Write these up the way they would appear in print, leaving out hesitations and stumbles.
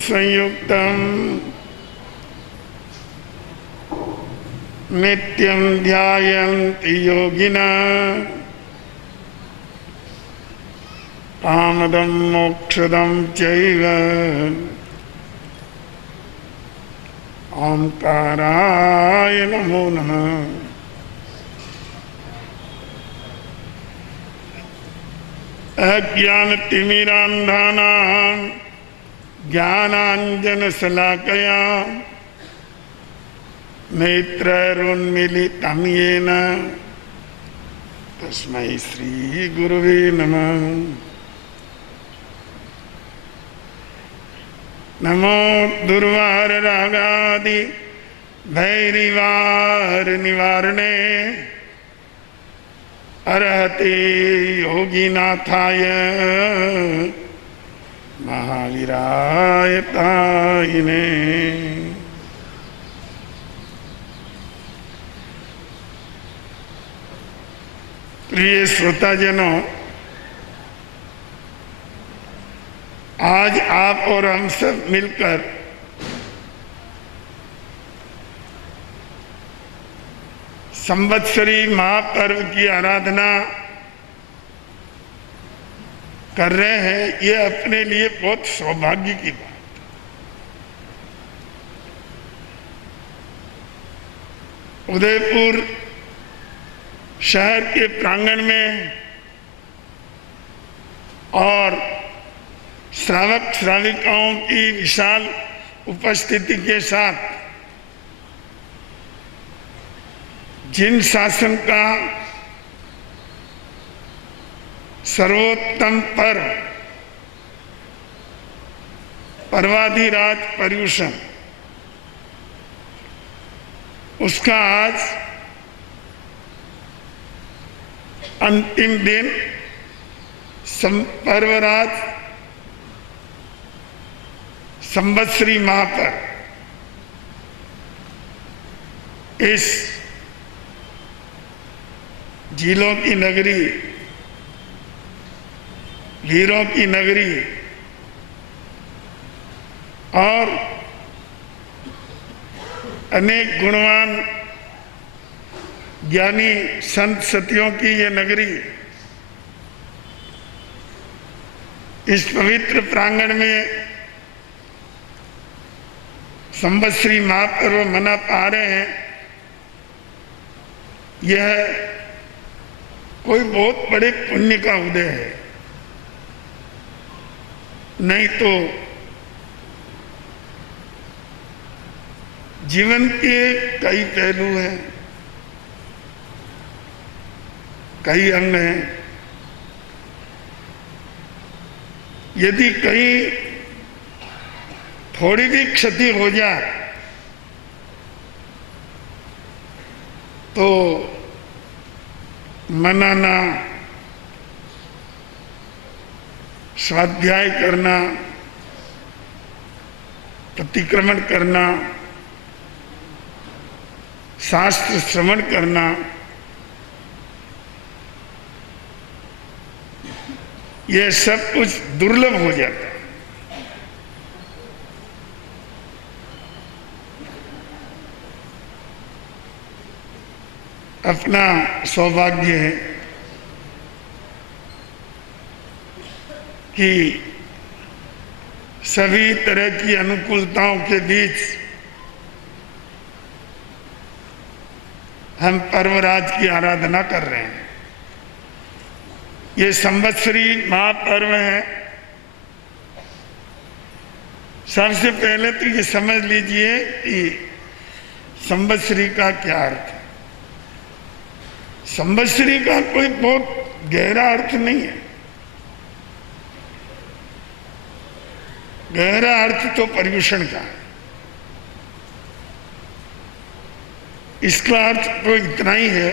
संयुक्तं नित्यं ध्यायन्ति योगिनः कामदं मोक्षदं चैव ओंकाराय नमो नमः। अज्ञानतिमिरान्धानां ज्ञानाञ्जनशलाकया नेत्रैरुन्मीलितं येन तस्मै श्रीगुरवे नमः। नमो दुर्वाररागादि भैरिवार निवारणे अर्हते योगिनाथाय महावीराय तायिने। प्रिय श्रोताजनों, आज आप और हम सब मिलकर संवत्सरी महापर्व की आराधना कर रहे हैं। ये अपने लिए बहुत सौभाग्य की बात। उदयपुर शहर के प्रांगण में और श्रावक श्राविकाओं की विशाल उपस्थिति के साथ जिन शासन का सर्वोत्तम पर्व पर्वाधिराज पर्युषण, उसका आज अंतिम दिन पर्वराज संवत्सरी महापर्व इस झीलों की नगरी, वीरों की नगरी और अनेक गुणवान ज्ञानी संत सतियों की ये नगरी इस पवित्र प्रांगण में संवत्सरी महापर्व मना पा रहे हैं। यह कोई बहुत बड़े पुण्य का उदय है। नहीं तो जीवन के कई पहलू हैं, कई अंग हैं। यदि कहीं थोड़ी भी क्षति हो जाए तो मनाना, स्वाध्याय करना, प्रतिक्रमण करना, शास्त्र श्रवण करना, यह सब कुछ दुर्लभ हो जाता है। अपना सौभाग्य है कि सभी तरह की अनुकूलताओं के बीच हम पर्वराज की आराधना कर रहे हैं। ये संवत्सरी महापर्व है। सबसे पहले तो ये समझ लीजिए कि संवत्सरी का क्या अर्थ है। संवत्सरी का कोई बहुत गहरा अर्थ नहीं है। गहरा अर्थ तो पर्युषण का है। इसका अर्थ तो इतना ही है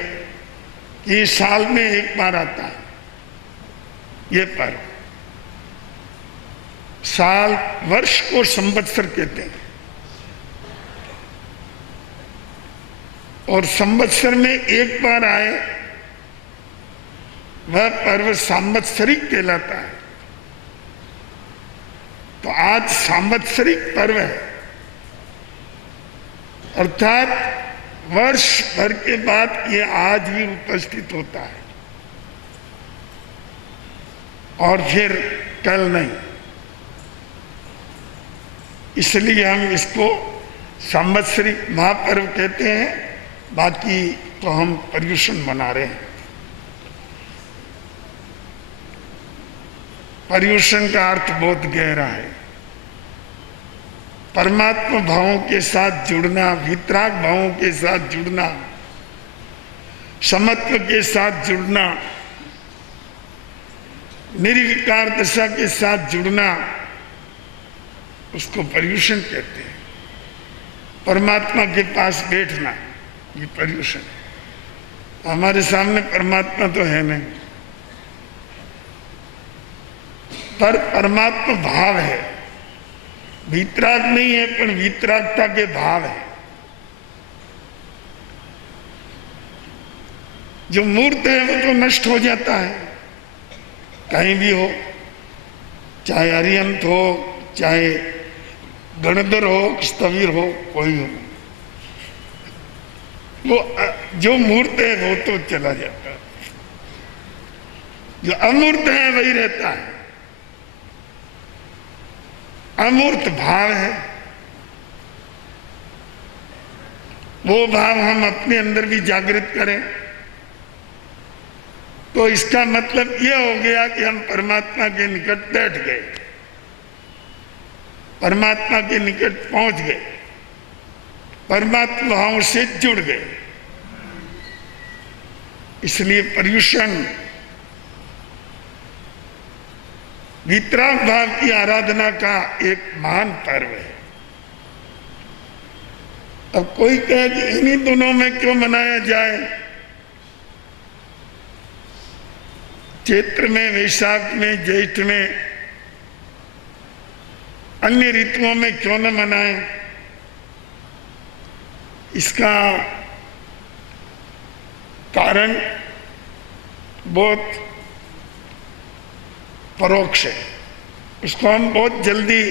कि साल में एक बार आता है ये पर्व। साल, वर्ष को संवत्सर कहते हैं और संवत्सर में एक बार आए वह पर्व संवत्सरिक कहलाता है। तो आज सांवत्सरिक पर्व है, अर्थात वर्ष भर के बाद ये आज ही उपस्थित होता है और फिर कल नहीं। इसलिए हम इसको संवत्सरिक महापर्व कहते हैं, बाकी तो हम पर्युषण मना रहे हैं। पर्युषण का अर्थ बहुत गहरा है। परमात्मा भावों के साथ जुड़ना, वितराग भावों के साथ जुड़ना, समत्व के साथ जुड़ना, निर्विकार दशा के साथ जुड़ना, उसको पर्युषण कहते हैं। परमात्मा के पास बैठना, ये पर्युषण है। हमारे सामने परमात्मा तो है नहीं, पर परमात्मा भाव है, वितराग नहीं है, पर वितरागता के भाव है। जो मूर्त है वो तो नष्ट हो जाता है, कहीं भी हो, चाहे अरिहंत हो, चाहे गणधर हो, स्थवीर हो, कोई हो, वो जो मूर्त है वो तो चला जाता है, जो अमूर्त है वही रहता है। अमूर्त भाव है, वो भाव हम अपने अंदर भी जागृत करें तो इसका मतलब ये हो गया कि हम परमात्मा के निकट बैठ गए, परमात्मा के निकट पहुंच गए, परमात्मा भाव से जुड़ गए। इसलिए पर्युषण वितराग भाव की आराधना का एक महान पर्व है। अब कोई कहे कि इन्हीं दोनों में क्यों मनाया जाए, चैत्र में, वैशाख में, ज्येष्ठ में, अन्य ऋतुओं में क्यों न मनाएं? इसका कारण बहुत परोक्ष है, उसको हम बहुत जल्दी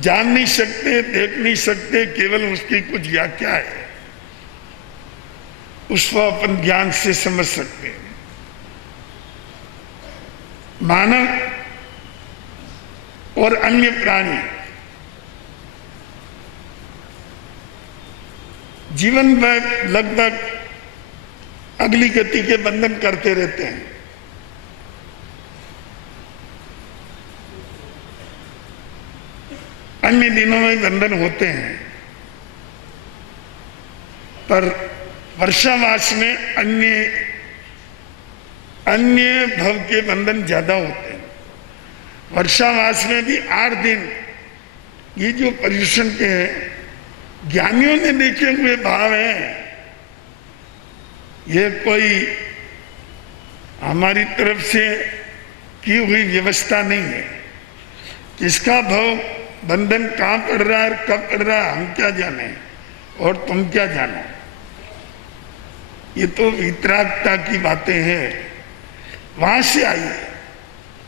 जान नहीं सकते, देख नहीं सकते, केवल उसकी कुछ व्याख्या है, उसको अपन ज्ञान से समझ सकते हैं। मानव और अन्य प्राणी जीवन में लगभग अगली गति के बंधन करते रहते हैं। अन्य दिनों में बंधन होते हैं, पर वर्षावास में अन्य भव के बंधन ज्यादा होते हैं। वर्षावास में भी 8 दिन ये जो पर्युषण के हैं, ज्ञानियों ने देखे हुए भाव हैं, ये कोई हमारी तरफ से की हुई व्यवस्था नहीं है। किसका भाव बंधन कहां पड़ रहा है, कब पड़ रहा है, हम क्या जाने और तुम क्या जानो। ये तो वितरागता की बातें हैं, वहां से आई है,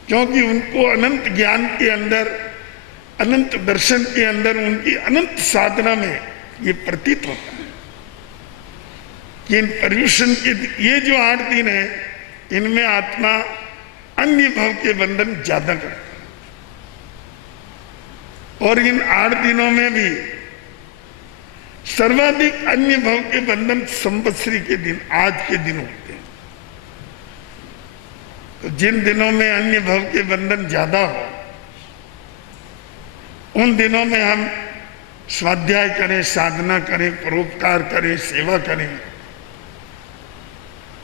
क्योंकि उनको अनंत ज्ञान के अंदर, अनंत दर्शन के अंदर, उनकी अनंत साधना में ये प्रतीत होता है कि इन पर्युषण के ये जो 8 दिन है, इनमें आत्मा अन्य भाव के बंधन ज्यादा करता है। और इन 8 दिनों में भी सर्वाधिक अन्य भाव के बंधन संवत्सरी के दिन, आज के दिन होते हैं। तो जिन दिनों में अन्य भाव के बंधन ज्यादा हो, उन दिनों में हम स्वाध्याय करें, साधना करें, परोपकार करें, सेवा करें,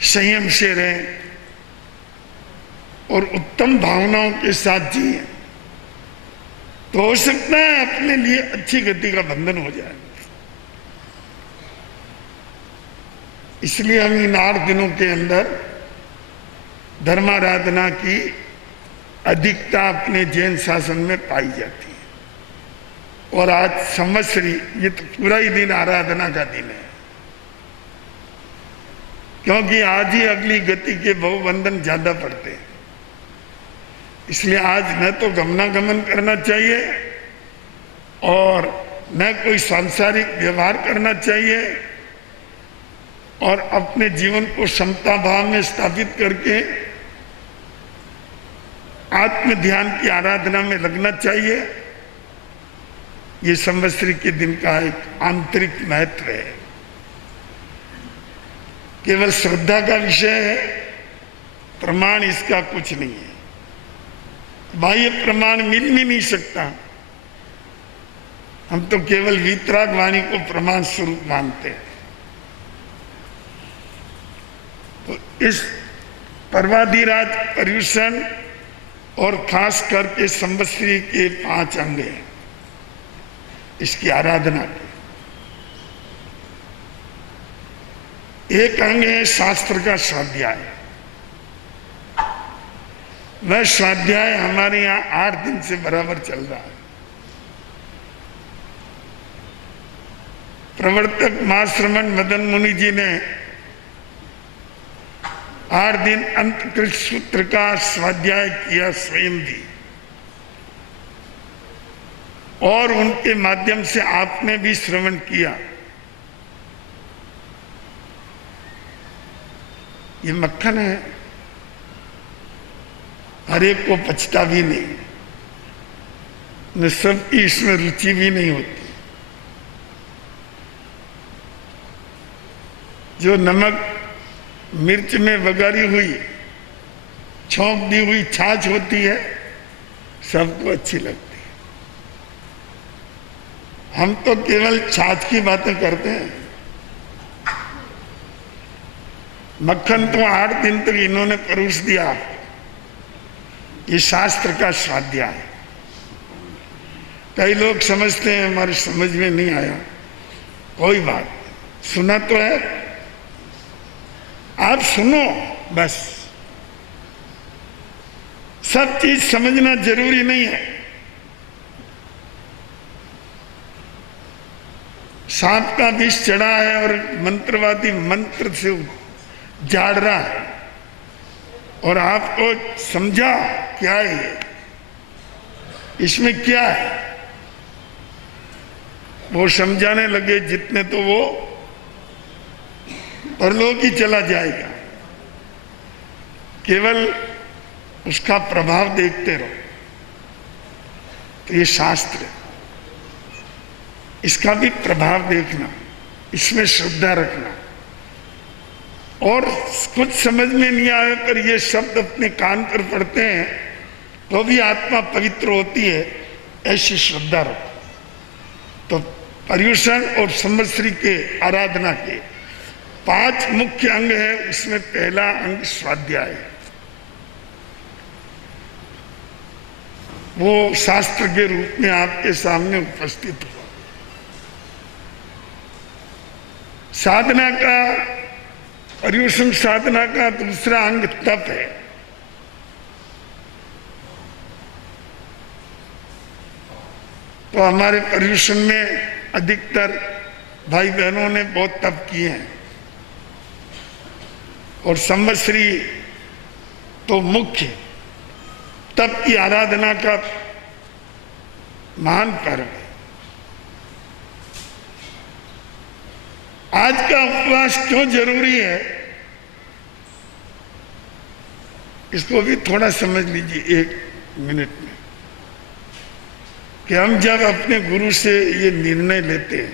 संयम से रहें और उत्तम भावनाओं के साथ जिए, तो हो सकता है अपने लिए अच्छी गति का बंधन हो जाए। इसलिए हम इन 8 दिनों के अंदर धर्माराधना की अधिकता अपने जैन शासन में पाई जाती है। और आज संवत्सरी, ये तो पूरा ही दिन आराधना का दिन है, क्योंकि आज ही अगली गति के बहुबंधन ज्यादा पड़ते हैं। इसलिए आज न तो गमनागमन करना चाहिए और न कोई सांसारिक व्यवहार करना चाहिए, और अपने जीवन को समता भाव में स्थापित करके आत्म ध्यान की आराधना में लगना चाहिए। ये संवत्सरी के दिन का एक आंतरिक महत्व है। केवल श्रद्धा का विषय है, प्रमाण इसका कुछ नहीं है। बाह्य प्रमाण मिल भी नहीं सकता। हम तो केवल वीतराग वाणी को प्रमाण स्वरूप मानते हैं। तो इस पर्वाधिराज पर्युषण और खास करके संवत्सरी के 5 अंग हैं इसकी आराधना के। एक अंग है शास्त्र का स्वाध्याय। वह स्वाध्याय हमारे यहाँ 8 दिन से बराबर चल रहा है। प्रवर्तक महाश्रमण मदन मुनि जी ने 8 दिन अंतकृत सूत्र का स्वाध्याय किया स्वयं भी, और उनके माध्यम से आपने भी श्रवण किया। ये मक्खन है, हर एक को पचता भी नहीं, न सबकी इसमें रुचि भी नहीं होती। जो नमक मिर्च में वगारी हुई छौंक दी हुई छाछ होती है, सबको अच्छी लगती है। हम तो केवल छाछ की बातें करते हैं। मक्खन तो 8 दिन तक इन्होंने परोस दिया। ये शास्त्र का स्वाध्याय है। कई लोग समझते हैं हमारी समझ में नहीं आया, कोई बात, सुना तो है, आप सुनो बस। सब चीज समझना जरूरी नहीं है। सांप का विष चढ़ा है और मंत्रवादी मंत्र से झाड़ रहा है, और आपको समझा क्या है ये, इसमें क्या है, वो समझाने लगे जितने तो वो परलोक ही चला जाएगा। केवल उसका प्रभाव देखते रहो। तो ये शास्त्र है, इसका भी प्रभाव देखना, इसमें श्रद्धा रखना। और कुछ समझ में नहीं आए पर ये शब्द अपने कान पर पढ़ते हैं तो भी आत्मा पवित्र होती है, ऐसी श्रद्धा रखो। तो पर्युषण और संवत्सरी के आराधना के 5 मुख्य अंग है। उसमें पहला अंग स्वाध्याय है। वो शास्त्र के रूप में आपके सामने उपस्थित हुआ। साधना का, पर्युषण साधना का दूसरा अंग तप है। तो हमारे पर्युषण में अधिकतर भाई बहनों ने बहुत तप किए हैं, और संवत्सरी तो मुख्य तप की आराधना का महान पर्व है। आज का उपवास क्यों जरूरी है, इसको भी थोड़ा समझ लीजिए 1 मिनट में। कि हम जब अपने गुरु से ये निर्णय लेते हैं,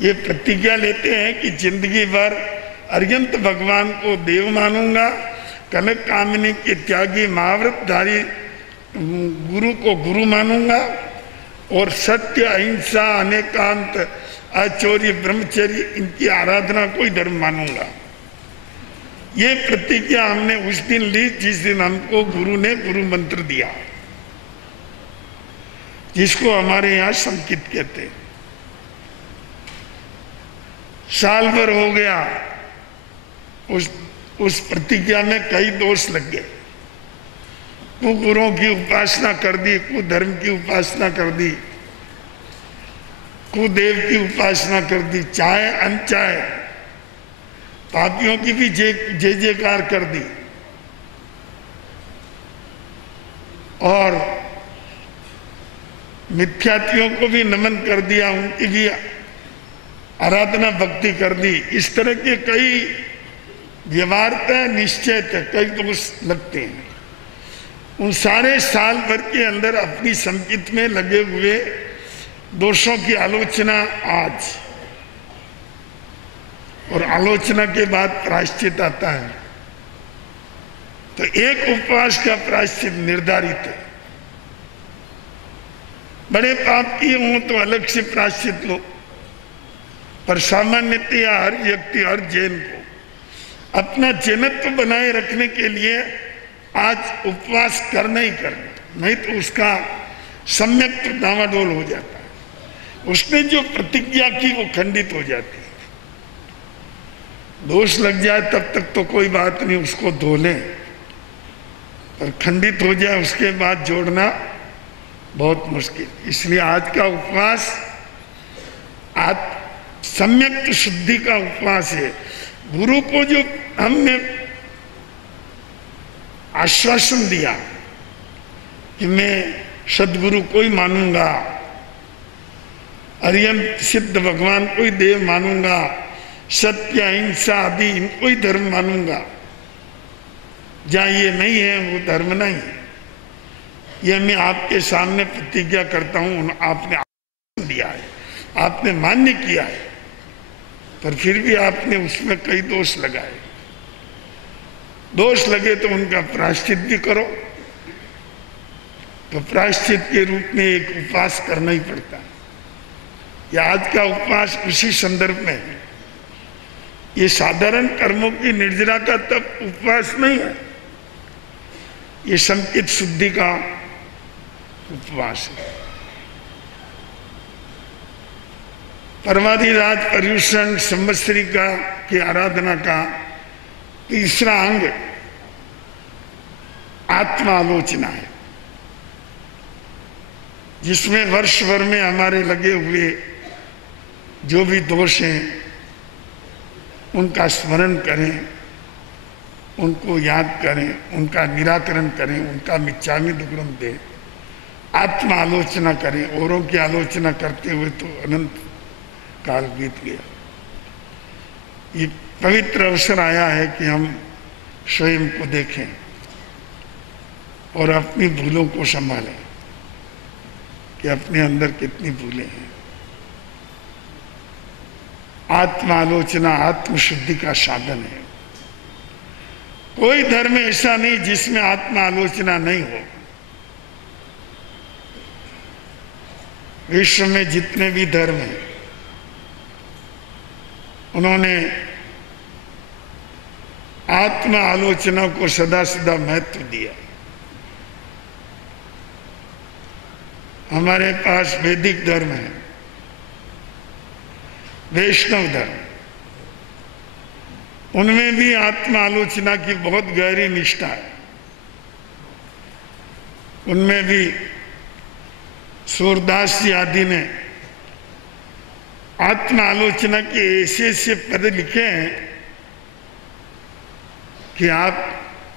ये प्रतिज्ञा लेते हैं कि जिंदगी भर अर्यंत भगवान को देव मानूंगा, कनक कामिनी के त्यागी महाव्रतधारी गुरु को गुरु मानूंगा, और सत्य, अहिंसा, अनेकांत, आचौर्य, ब्रह्मचर्य, इनकी आराधना को ही धर्म मानूंगा। ये प्रतिज्ञा हमने उस दिन ली जिस दिन हमको गुरु ने गुरु मंत्र दिया, जिसको हमारे यहाँ संकित कहते हैं। साल भर हो गया, उस प्रतिज्ञा में कई दोष लग गए। कुगुरुओं की उपासना कर दी, कुधर्म की उपासना कर दी, कुदेव की उपासना कर दी, चाहे अनचाहे पापियों की भी जय जयकार कर दी। और मिथ्यातियों को भी नमन कर दिया, उनकी भी आराधना भक्ति कर दी। इस तरह के कई व्यवहारता निश्चय कई दोष लगते हैं। उन सारे साल भर के अंदर अपनी संचित में लगे हुए दोषों की आलोचना आज, और आलोचना के बाद प्रायश्चित आता है। तो एक उपवास का प्रायश्चित निर्धारित है। बड़े पाप किए हों तो अलग से प्रायश्चित लो, पर सामान्यतया हर व्यक्ति, हर जैन को अपना जैनत्व बनाए रखने के लिए आज उपवास करना ही करना, नहीं तो उसका सम्यक डावाडोल हो जाता है। उसने जो प्रतिज्ञा की वो खंडित हो जाती है। दोष लग जाए तब तक तो कोई बात नहीं, उसको धो लें, पर खंडित हो जाए उसके बाद जोड़ना बहुत मुश्किल। इसलिए आज का उपवास आज सम्यक शुद्धि का उपवास है। गुरु को जो हमने आश्वासन दिया कि मैं सदगुरु को ही मानूंगा, अरियम सिद्ध भगवान को ही देव मानूंगा, सत्य अहिंसा आदि इनको ही धर्म मानूंगा, जहां ये नहीं है वो धर्म नहीं है, ये मैं आपके सामने प्रतिज्ञा करता हूं। आपने दिया है, आपने मान्य किया है, पर फिर भी आपने उसमें कई दोष लगाए। दोष लगे तो उनका प्रायश्चित भी करो। तो प्रायश्चित के रूप में एक उपवास करना ही पड़ता है। या आज का उपवास उसी संदर्भ में है। ये साधारण कर्मों की निर्जरा का तब उपवास नहीं है, ये संकित शुद्धि का उपवास है। पर्वाधिराज पर्युषण संवत्सरिका की आराधना का तीसरा अंग आत्मा आलोचना है, जिसमें वर्ष भर में हमारे लगे हुए जो भी दोष हैं उनका स्मरण करें, उनको याद करें, उनका निराकरण करें, उनका मिच्छामि दुक्कडम दें, आत्मा आलोचना करें। औरों की आलोचना करते हुए तो अनंत काल बीत गया। ये पवित्र अवसर आया है कि हम स्वयं को देखें और अपनी भूलों को संभालें कि अपने अंदर कितनी भूलें हैं। आत्मा आलोचना आत्मशुद्धि का साधन है। कोई धर्म ऐसा नहीं जिसमें आत्मा आलोचना नहीं हो। विश्व में जितने भी धर्म हैं उन्होंने आत्मा आलोचना को सदा सदा महत्व दिया। हमारे पास वैदिक धर्म है, वैष्णव धर्म, उनमें भी आत्मा आलोचना की बहुत गहरी निष्ठा है। उनमें भी सूरदास जी आदि ने आत्मा आलोचना के ऐसे पद लिखे हैं कि आप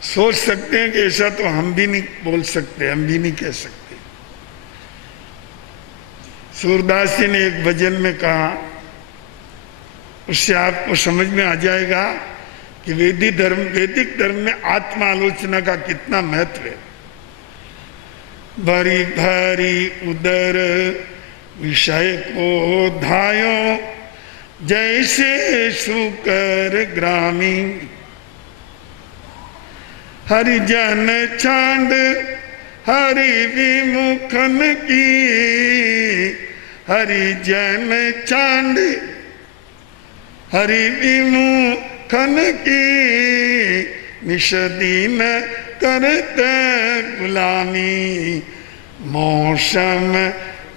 सोच सकते हैं कि ऐसा तो हम भी नहीं बोल सकते, हम भी नहीं कह सकते। सूरदास जी ने एक भजन में कहा, उससे आपको समझ में आ जाएगा कि वैदिक धर्म में आत्मा आलोचना का कितना महत्व है। भरी भरी उदर विषय को धायो, जैसे शुकर ग्रामी, हरिजन चांद हरि विमुखन की, हरिजन चांद हरि विमुखन की, निषदीन करते गुलामी, मौसम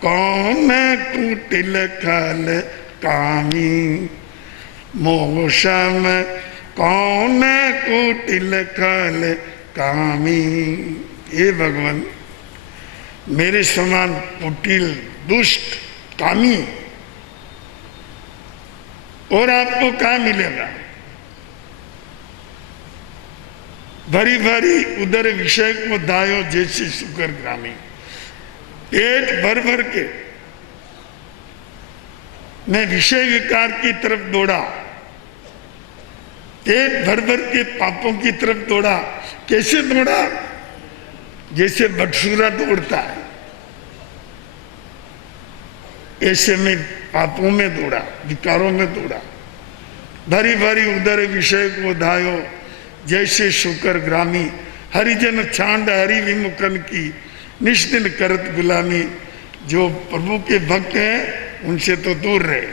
कौन कुटिल खल कामी, मौसम कौन कुटिल खल कामी। हे भगवान, मेरे समान कुटिल दुष्ट कामी और आपको क्या मिलेगा? भरी भरी उदर विषय को दायो जैसे शुकर ग्रामी। पेट भर भर के मैं विषय विकार की तरफ दौड़ा, पेट भर भर के पापों की तरफ दौड़ा। कैसे दौड़ा? जैसे बटसुरा दौड़ता है, ऐसे में पापों में दौड़ा, विकारों में दौड़ा। भरी भरी उदर विषय को धायो जैसे शुकर ग्रामी। हरिजन छांड हरि विमुखन की निष्दिन करत गुलामी। जो प्रभु के भक्त हैं उनसे तो दूर रहे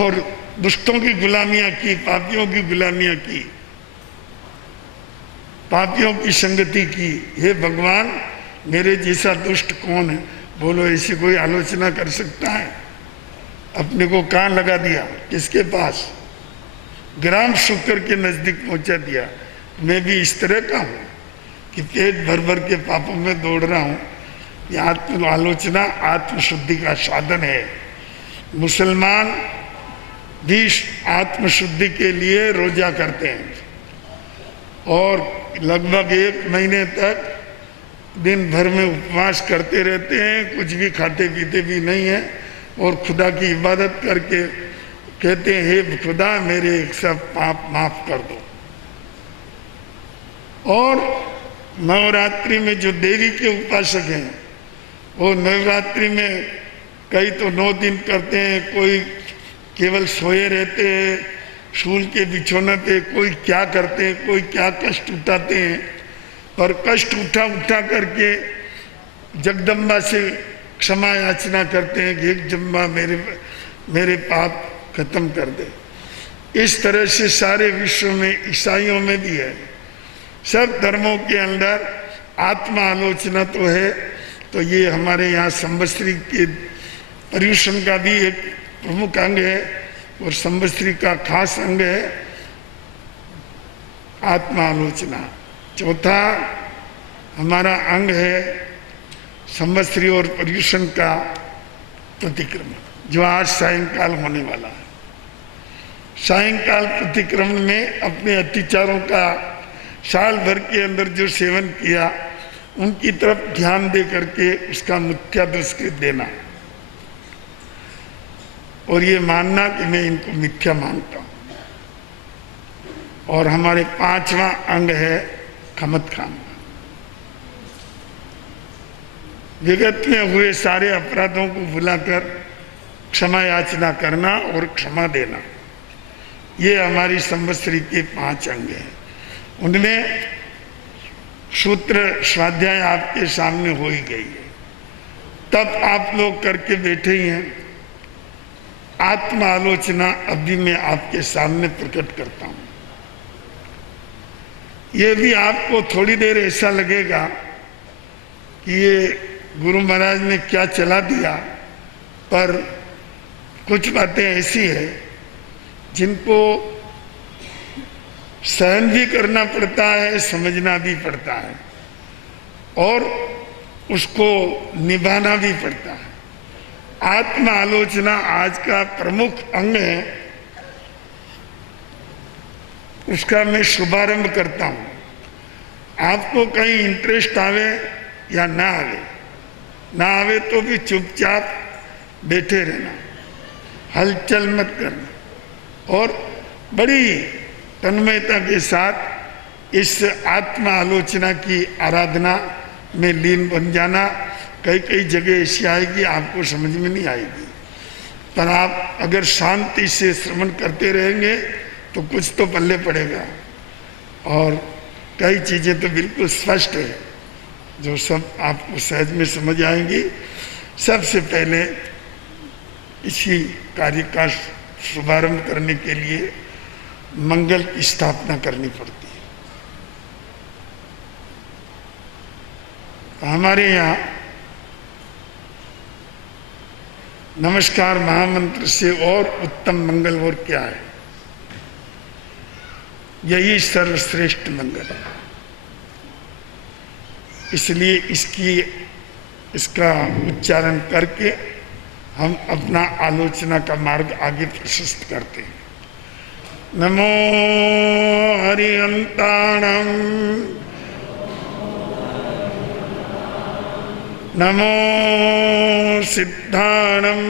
और दुष्टों की गुलामियां की, पापियों की गुलामियां की, पापियों की संगति की। हे भगवान, मेरे जैसा दुष्ट कौन है? बोलो, ऐसी कोई आलोचना कर सकता है? अपने को कहाँ लगा दिया? किसके पास? ग्राम शुक्र के नजदीक पहुंचा दिया। मैं भी इस तरह का हूं कि पेट भर भर के पापों में दौड़ रहा हूं। ये आत्म आलोचना आत्मशुद्धि का साधन है। मुसलमान भी आत्मशुद्धि के लिए रोजा करते हैं और लगभग 1 महीने तक दिन भर में उपवास करते रहते हैं, कुछ भी खाते पीते भी नहीं है और खुदा की इबादत करके कहते हैं, हे खुदा, मेरे सब पाप माफ कर दो। और नवरात्रि में जो देवी के उपासक हैं, वो नवरात्रि में कई तो 9 दिन करते हैं, कोई केवल सोए रहते हैं शूल के बिछौने पे, कोई क्या करते हैं, कोई क्या कष्ट उठाते हैं। पर कष्ट उठा उठा करके जगदम्बा से क्षमा याचना करते हैं कि हे जगदम्बा, मेरे पाप खत्म कर दे। इस तरह से सारे विश्व में, ईसाइयों में भी है, सब धर्मों के अंदर आत्मा आलोचना तो है। तो ये हमारे यहाँ संवत्सरी के पर्युषण का भी एक प्रमुख अंग है और संवत्सरी का खास अंग है आत्मा आलोचना। चौथा हमारा अंग है संवत्सरी और पर्युषण का प्रतिक्रमण, जो आज सायंकाल होने वाला है। सायंकाल प्रतिक्रमण में अपने अत्याचारों का साल भर के अंदर जो सेवन किया, उनकी तरफ ध्यान दे करके उसका मिथ्या दुष्कृत देना और ये मानना कि मैं इनको मिथ्या मानता हूं। और हमारे 5वां अंग है खमत खाना। विगत में हुए सारे अपराधों को भुलाकर क्षमा याचना करना और क्षमा देना, ये हमारी संवत्सरी के 5 अंग हैं। उनमें सूत्र स्वाध्याय आपके सामने हो ही गई है, तब आप लोग करके बैठे ही हैं। आत्म आलोचना अभी मैं आपके सामने प्रकट करता हूं। ये भी आपको थोड़ी देर ऐसा लगेगा कि ये गुरु महाराज ने क्या चला दिया, पर कुछ बातें ऐसी है जिनको सहन भी करना पड़ता है, समझना भी पड़ता है और उसको निभाना भी पड़ता है। आत्म आलोचना आज का प्रमुख अंग है, उसका मैं शुभारंभ करता हूं। आपको कहीं इंटरेस्ट आवे या ना आवे तो भी चुपचाप बैठे रहना, हलचल मत करना और बड़ी तन्मयता के साथ इस आत्मा आलोचना की आराधना में लीन बन जाना। कई जगह ऐसी आएगी आपको समझ में नहीं आएगी, पर आप अगर शांति से श्रवण करते रहेंगे तो कुछ तो पल्ले पड़ेगा और कई चीजें तो बिल्कुल स्पष्ट है जो सब आपको सहज में समझ आएंगी। सबसे पहले इसी कार्य का शुभारंभ करने के लिए मंगल की स्थापना करनी पड़ती है। हमारे यहाँ नमस्कार महामंत्र से और उत्तम मंगल और क्या है? यही सर्वश्रेष्ठ मंगल है। इसलिए इसका उच्चारण करके हम अपना आलोचना का मार्ग आगे प्रशस्त करते हैं। नमो हरिहंताणं नमो सिद्धाणं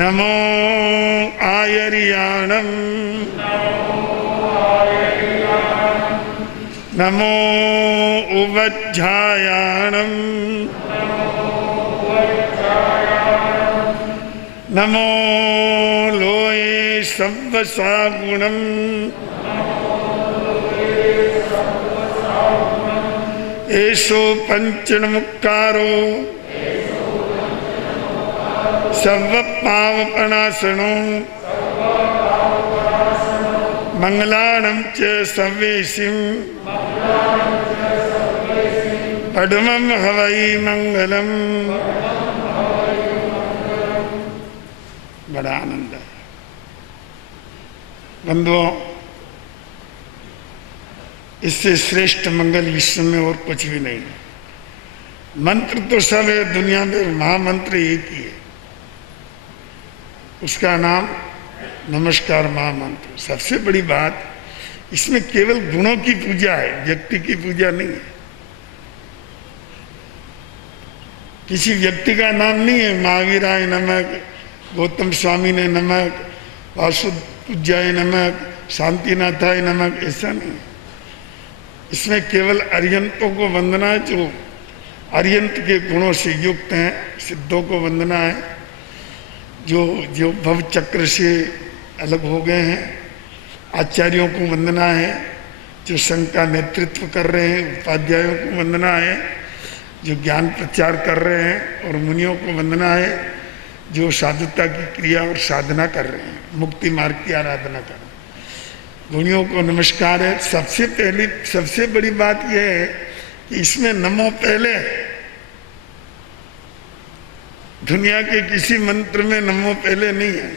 नमो आयर्याणं नमो उवज्झायाणं नमो लोये सव्वसागुणं एषो पंचणमुक्कारो सर्वपावपणासनो मंगलानं च सर्वेषिं पद्मं हवै मंगलम्। बड़ा आनंद है बंधुओं, इससे श्रेष्ठ मंगल विश्व में और कुछ भी नहीं है। मंत्र तो सब है दुनिया में, महामंत्र एक ही है, उसका नाम नमस्कार महामंत्र। सबसे बड़ी बात इसमें केवल गुणों की पूजा है, व्यक्ति की पूजा नहीं है। किसी व्यक्ति का नाम नहीं है, महावीराय नमः, गौतम स्वामी ने नमक, वासुपूज्याय नमक, शांतिनाथाय नमक, ऐसा नहीं। इसमें केवल अर्यंतों को वंदना है, जो अर्यंत के गुणों से युक्त हैं। सिद्धों को वंदना है, जो भव चक्र से अलग हो गए हैं। आचार्यों को वंदना है, जो संघ का नेतृत्व कर रहे हैं। उपाध्यायों को वंदना है, जो ज्ञान प्रचार कर रहे हैं। और मुनियों को वंदना है, जो साधुता की क्रिया और साधना कर रहे हैं, मुक्ति मार्ग की आराधना कर रहे हैं। गुणियों को नमस्कार है। सबसे बड़ी बात यह है कि इसमें नमो पहले है। दुनिया के किसी मंत्र में नमो पहले नहीं है।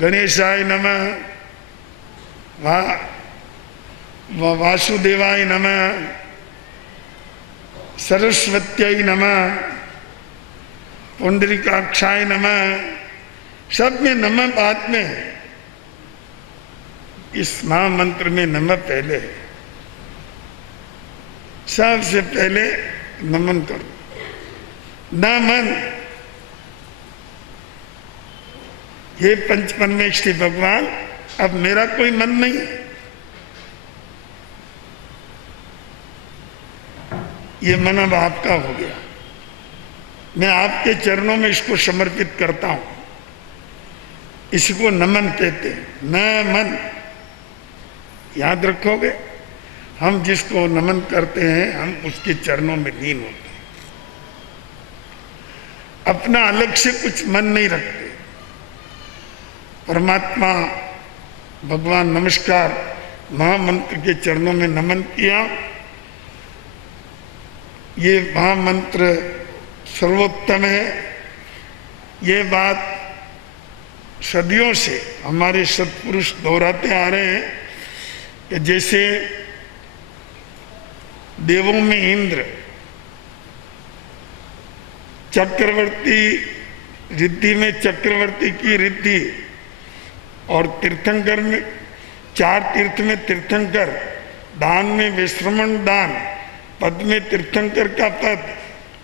गणेशाय नमः, वासुदेवाय नमः, सरस्वत्यै नमः, पुंडरीकाक्षाय नमः, सब में नमः बाद में है। इस महामंत्र में नमः पहले है। सबसे पहले नमन करो। न मन, ये पंचपरमेष्ठी भगवान, अब मेरा कोई मन नहीं है। ये मन अब आपका हो गया। मैं आपके चरणों में इसको समर्पित करता हूं। इसको नमन कहते हैं। न मन, याद रखोगे, हम जिसको नमन करते हैं हम उसके चरणों में लीन होते हैं। अपना अलग से कुछ मन नहीं रखते। परमात्मा भगवान नमस्कार महामंत्र के चरणों में नमन किया। ये महामंत्र सर्वोत्तम है। ये बात सदियों से हमारे सत्पुरुष दोहराते आ रहे हैं कि जैसे देवों में इंद्र, चक्रवर्ती रिद्धि में चक्रवर्ती की रिद्धि, और तीर्थंकर में, चार तीर्थ में तीर्थंकर, दान में विश्रमण दान, पद में तीर्थंकर का पद,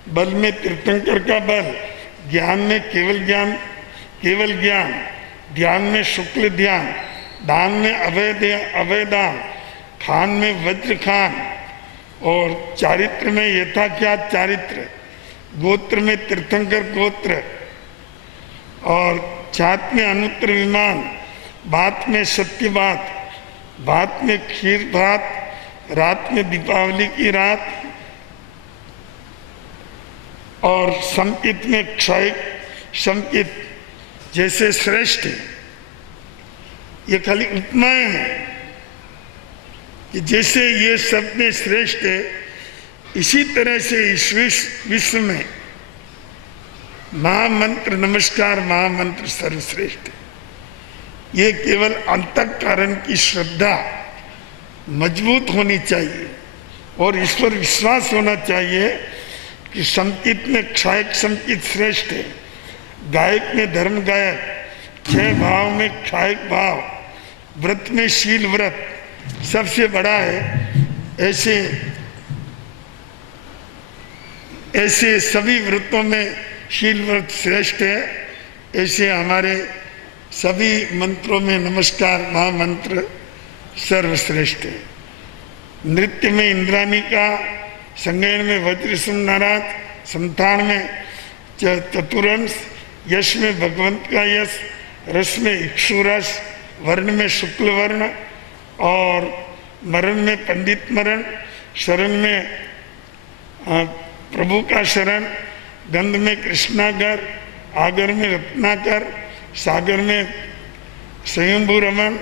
बल में तीर्थंकर का बल, ज्ञान में केवल ज्ञान, ध्यान में शुक्ल ध्यान, दान में अभय दान, खान में वज्र खान, और चारित्र में यथाख्यात चारित्र, गोत्र में तीर्थंकर गोत्र, और छात में अनुत्तर विमान, बात में सत्य बात, भात में खीर भात, रात में दीपावली की रात, और संकित में क्षय संकित जैसे श्रेष्ठ है। ये खाली उपमाएं हैं कि जैसे ये सब में श्रेष्ठ है, इसी तरह से इस विश्व में महामंत्र नमस्कार महामंत्र सर्वश्रेष्ठ है। ये केवल अंतःकरण की श्रद्धा मजबूत होनी चाहिए और इस पर विश्वास होना चाहिए कि संगीत में क्षायक संगीत श्रेष्ठ है, गायक में धर्म गायक, 6 भाव में क्षायक भाव, व्रत में शील व्रत सबसे बड़ा है। ऐसे सभी व्रतों में शील व्रत श्रेष्ठ है। ऐसे हमारे सभी मंत्रों में नमस्कार महामंत्र सर्वश्रेष्ठ है। नृत्य में इंद्राणी का, संज्ञान में वज्रसुम नाराज, संतान में चतुरंश, यश में भगवंत का यश, रस में इक्षु रस, वर्ण में शुक्ल वर्ण और मरण में पंडित मरण, शरण में प्रभु का शरण, गंध में कृष्णागर, आगर में रत्नाकर, सागर में स्वयंभू रमन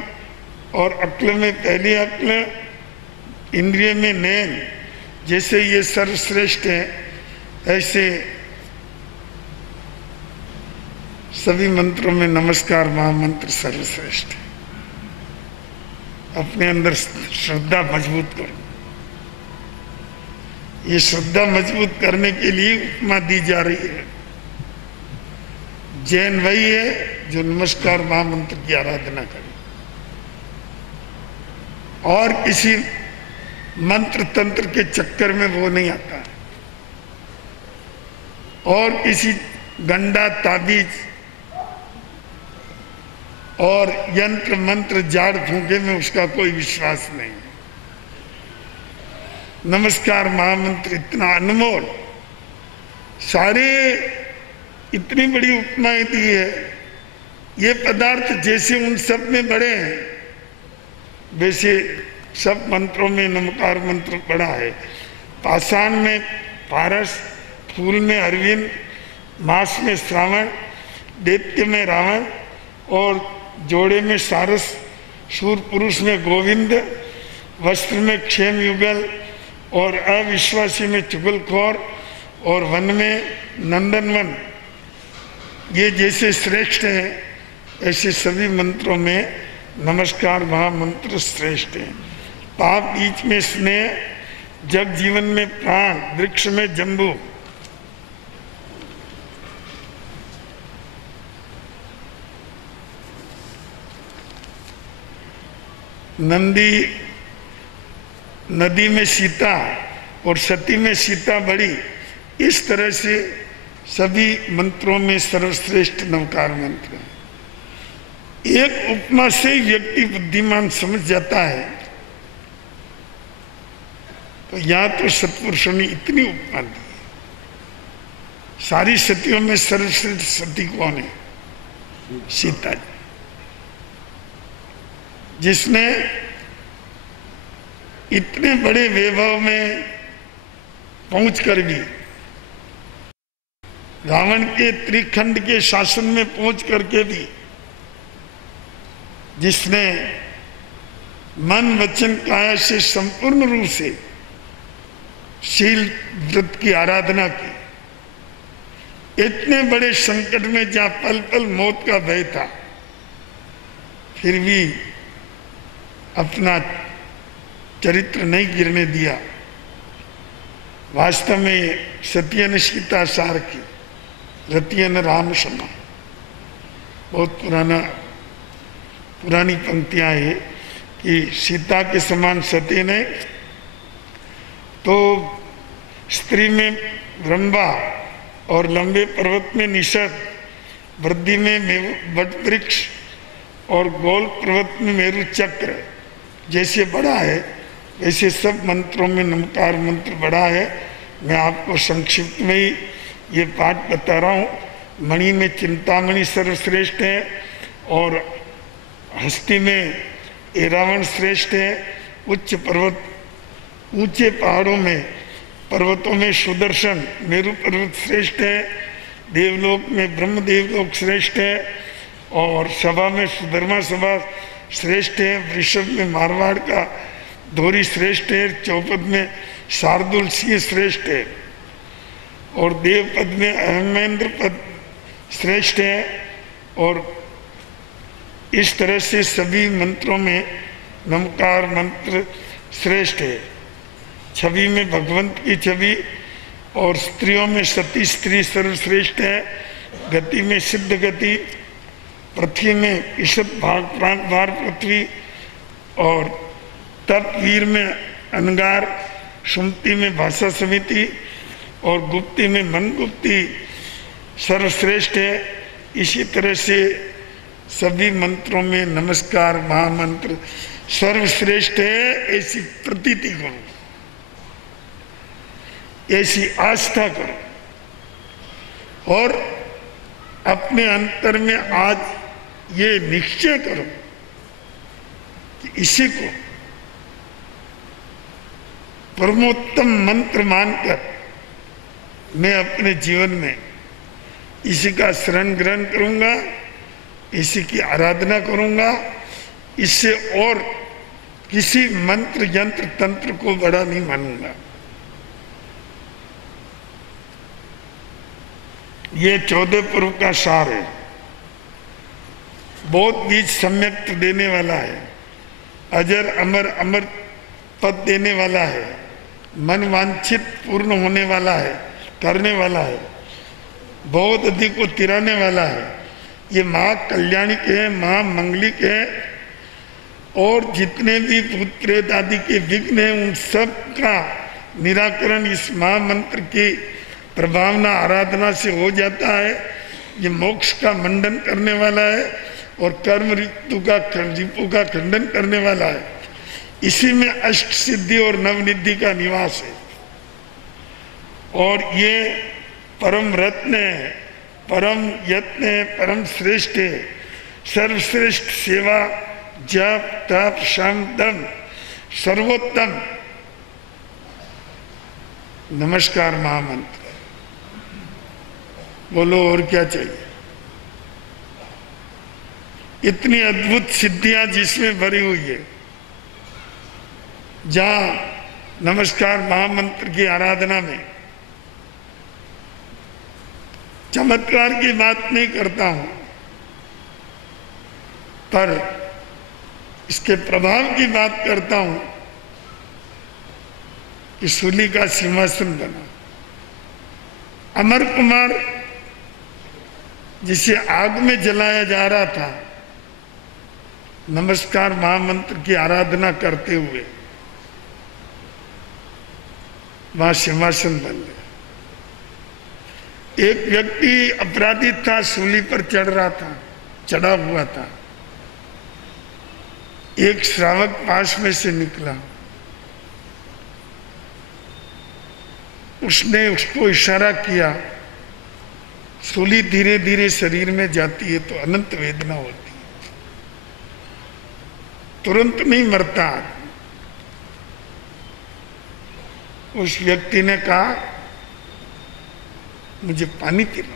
और अक्ल में पहली अक्ल, इंद्रिय में नयन। जैसे ये सर्वश्रेष्ठ है ऐसे सभी मंत्रों में नमस्कार महामंत्र सर्वश्रेष्ठ है। अपने अंदर श्रद्धा मजबूत करो। ये श्रद्धा मजबूत करने के लिए उपमा दी जा रही है। जैन वही है जो नमस्कार महामंत्र की आराधना करे और किसी मंत्र तंत्र के चक्कर में वो नहीं आता और किसी गंडा ताबीज और यंत्र मंत्र जाड़ फूंके में उसका कोई विश्वास नहीं है। नमस्कार महामंत्र इतना अनमोल, सारे इतनी बड़ी उपमाएं दी है। ये पदार्थ जैसे उन सब में बड़े हैं वैसे सब मंत्रों में नमकार मंत्र बड़ा है। पाषाण में पारस, फूल में अरविंद, मास में श्रावण, दैत्य में रावण और जोड़े में सारस, सूर पुरुष में गोविंद, वस्त्र में क्षेम युगल और अविश्वासी में चुगलखोर और वन में नंदनवन। ये जैसे श्रेष्ठ है ऐसे सभी मंत्रों में नमस्कार महामंत्र श्रेष्ठ है। पाप बीच में स्नेह, जग जीवन में प्राण, वृक्ष में जम्बू। नदी में सीता और सती में सीता बड़ी। इस तरह से सभी मंत्रों में सर्वश्रेष्ठ नवकार मंत्र है। एक उपमा से व्यक्ति बुद्धिमान समझ जाता है। तो यहाँ तो सत्पुरुषों ने इतनी उपमा दी। सारी सतियों में सर्वश्रेष्ठ सती कौन है? सीता जी, जिसने इतने बड़े वैभव में पहुंचकर भी, रावण के त्रिखंड के शासन में पहुंच करके भी, जिसने मन वचन काया से संपूर्ण रूप से शील व्रत की आराधना की। इतने बड़े संकट में जहां पल पल मौत का भय था, फिर भी अपना चरित्र नहीं गिरने दिया। वास्तव में सत्यन सीता सार की, रतियन राम समा। बहुत पुरानी पंक्तियां है कि सीता के समान सत्य ने तो स्त्री में ब्रह्मा और लंबे पर्वत में निषद, वृद्धि में वट वृक्ष और गोल पर्वत में मेरु चक्र जैसे बड़ा है, वैसे सब मंत्रों में नमकार मंत्र बड़ा है। मैं आपको संक्षिप्त में ही ये पाठ बता रहा हूँ। मणि में चिंतामणि सर्वश्रेष्ठ है और हस्ती में एरावण श्रेष्ठ है। उच्च पर्वत, ऊंचे पहाड़ों में पर्वतों में सुदर्शन मेरु पर्वत श्रेष्ठ है। देवलोक में ब्रह्म देवलोक श्रेष्ठ है और सभा में सुधर्मा सभा श्रेष्ठ है। वृषभ में मारवाड़ का धोरी श्रेष्ठ है। चौपद में शार्दुल सिंह श्रेष्ठ है और देवपद में अहमेंद्र पद श्रेष्ठ है। और इस तरह से सभी मंत्रों में नमकार मंत्र श्रेष्ठ है। छवि में भगवंत की छवि और स्त्रियों में सती स्त्री सर्वश्रेष्ठ है। गति में सिद्ध गति, पृथ्वी में ईशत भाग प्रांत भार पृथ्वी, और तप वीर में अनगार, सुमति में भाषा समिति और गुप्ती में मन गुप्ती सर्वश्रेष्ठ है। इसी तरह से सभी मंत्रों में नमस्कार महामंत्र सर्वश्रेष्ठ है, ऐसी प्रतीति करो, ऐसी आस्था करो और अपने अंतर में आज ये निश्चय करो कि इसी को परमोत्तम मंत्र मानकर मैं अपने जीवन में इसी का शरण ग्रहण करूंगा, इसी की आराधना करूंगा, इससे और किसी मंत्र यंत्र तंत्र को बड़ा नहीं मानूंगा। ये 14 पर्व का सार है। बहुत बीज सम्यक देने वाला है, अजर अमर अमर पद देने वाला है, मन वांछित पूर्ण होने वाला है, करने वाला है, बहुत अधिक को तिराने वाला है। ये महा कल्याणिक है, महा मंगलिक है और जितने भी भूत प्रेत आदि के विघ्न हैं उन सब का निराकरण इस महामंत्र की प्रभावना आराधना से हो जाता है। ये मोक्ष का मंडन करने वाला है और कर्म ऋतु का खंडन करने वाला है। इसी में अष्ट सिद्धि और नवनिधि का निवास है और ये परम रत्न है, परम यत्न है, परम श्रेष्ठ है। सर्वश्रेष्ठ सेवा जप तप शम दम सर्वोत्तम नमस्कार महामंत्र। बोलो और क्या चाहिए। इतनी अद्भुत सिद्धियां जिसमें भरी हुई है, जहां नमस्कार महामंत्र की आराधना में चमत्कार की बात नहीं करता हूं, पर इसके प्रभाव की बात करता हूं कि सूली का सिंहासन बना। अमर कुमार जिसे आग में जलाया जा रहा था, नमस्कार महामंत्र की आराधना करते हुए वहां सिंहासन बन गया। एक व्यक्ति अपराधी था, सूली पर चढ़ रहा था, चढ़ा हुआ था। एक श्रावक पास में से निकला, उसने उसको इशारा किया। सूली धीरे धीरे शरीर में जाती है तो अनंत वेदना होती है, तुरंत नहीं मरता। उस व्यक्ति ने कहा मुझे पानी पिलाओ।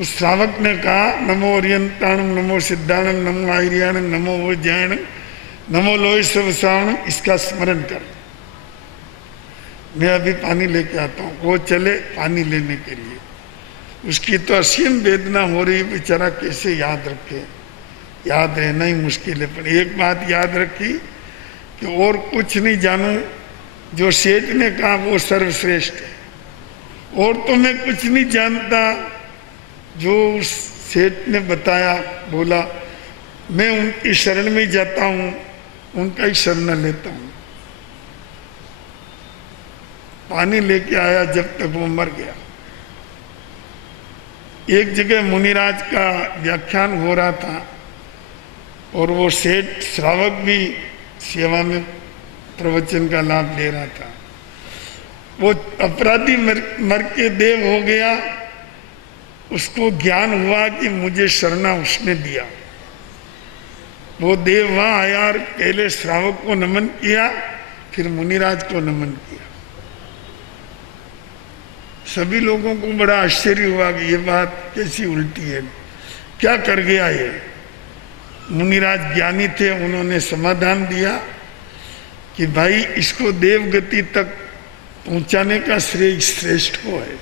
उस श्रावक ने कहा नमो ओरियंताणम नमो सिद्धाणम नमो आर्याणम नमो वज्रायणम नमो लोय सर्वसावणम, इसका स्मरण कर, मैं अभी पानी लेके आता हूँ। वो चले पानी लेने के लिए। उसकी तो असीम वेदना हो रही, बेचारा कैसे याद रखे, याद रहना ही मुश्किल है। पर एक बात याद रखी कि और कुछ नहीं जानूं, जो सेठ ने कहा वो सर्वश्रेष्ठ है, और तो मैं कुछ नहीं जानता। जो उस सेठ ने बताया, बोला मैं उनकी शरण में जाता हूँ, उनका ही शरण लेता हूँ। पानी लेके आया, जब तक वो मर गया। एक जगह मुनिराज का व्याख्यान हो रहा था और वो सेठ श्रावक भी सेवा में प्रवचन का लाभ ले रहा था। वो अपराधी मर के देव हो गया। उसको ज्ञान हुआ कि मुझे शरणा उसने दिया। वो देव वहां आया और पहले श्रावक को नमन किया, फिर मुनिराज को नमन किया। सभी लोगों को बड़ा आश्चर्य हुआ कि ये बात कैसी उल्टी है, क्या कर गया ये। मुनिराज ज्ञानी थे, उन्होंने समाधान दिया कि भाई इसको देवगति तक पहुंचाने का श्रेय श्रेष्ठ को है।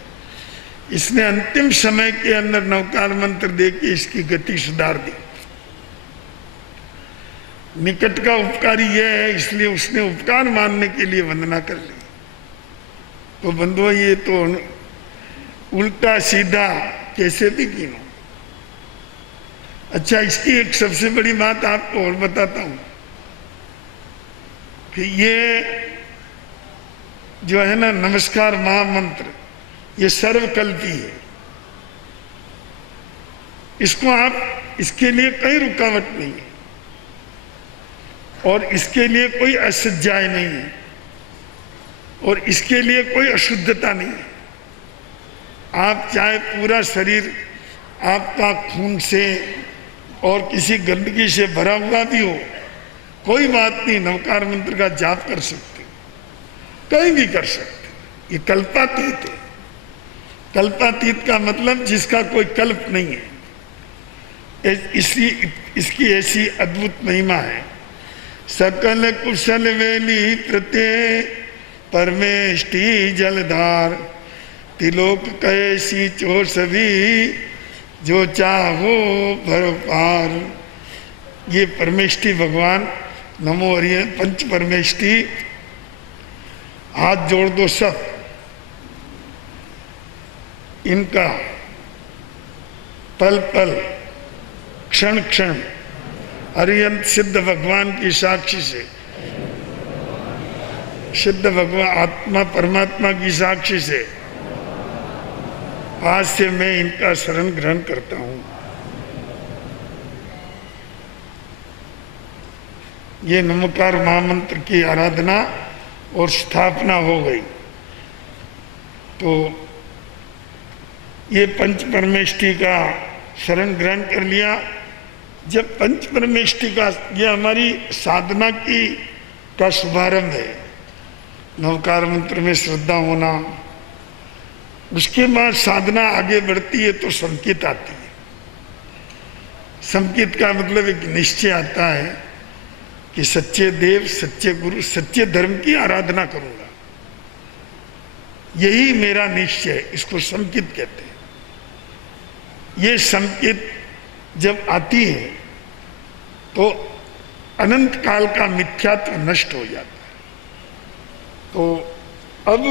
इसने अंतिम समय के अंदर नवकार मंत्र दे के इसकी गति सुधार दी। निकट का उपकारी यह है, इसलिए उसने उपकार मानने के लिए वंदना कर ली। तो बंधुओं, ये तो उल्टा सीधा कैसे भी गिनो, अच्छा, इसकी एक सबसे बड़ी बात आपको और बताता हूं कि ये जो है ना नमस्कार महामंत्र, ये सर्वकल्पी है। इसको आप, इसके लिए कोई रुकावट नहीं है और इसके लिए कोई असज्जाय नहीं है और इसके लिए कोई अशुद्धता नहीं है। आप चाहे पूरा शरीर आपका खून से और किसी गंदगी से भरा हुआ भी हो, कोई बात नहीं, नवकार मंत्र का जाप कर सकते, कहीं भी कर सकते। ये कल्पातीत है। कल्पातीत का मतलब जिसका कोई कल्प नहीं है। इसकी ऐसी अद्भुत महिमा है। सकल कुशल वेली प्रत्यय परमेष्टि जलधार, तिलोक कैसी चो सभी जो चाहो भर पार। ये परमेष्टि भगवान नमो हरिये पंच परमेष्टि, हाथ जोड़ दो सब। इनका पल पल क्षण क्षण अरियंत सिद्ध भगवान की साक्षी से, सिद्ध भगवान आत्मा परमात्मा की साक्षी से आज से मैं इनका शरण ग्रहण करता हूं। ये नमकार महामंत्र की आराधना और स्थापना हो गई। तो ये पंच परमेष्टि का शरण ग्रहण कर लिया। जब पंच परमेष्टि का, ये हमारी साधना की का शुभारंभ है, नवकार मंत्र में श्रद्धा होना। उसके बाद साधना आगे बढ़ती है तो संकेत आती है। संकेत का मतलब एक निश्चय आता है कि सच्चे देव, सच्चे गुरु, सच्चे धर्म की आराधना करूंगा, यही मेरा निश्चय है। इसको संकेत कहते हैं। ये संकेत जब आती है तो अनंत काल का मिथ्यात्व नष्ट हो जाता है। तो अब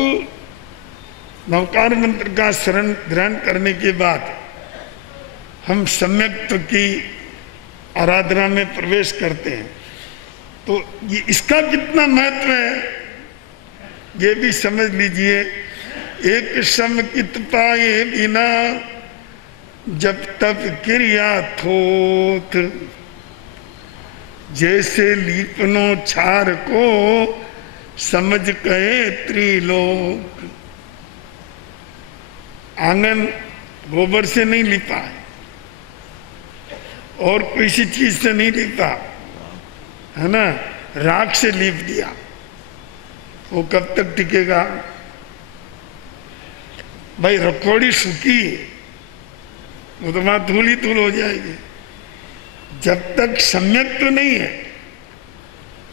नवकार मंत्र का शरण ग्रहण करने के बाद हम सम्यक्त्व की आराधना में प्रवेश करते हैं। तो ये इसका कितना महत्व है ये भी समझ लीजिए। एक समकित पाए बिना जब तब क्रिया थोथ, जैसे लीपनो छार को समझ कहे त्रिलोक। आंगन गोबर से नहीं लिपा है और किसी चीज से नहीं लिपा है ना, राख से लीप दिया, वो कब तक टिकेगा भाई? रखोड़ी सूखी है, वो तो वहां धूल ही धूल हो जाएगी। जब तक सम्यक तो नहीं है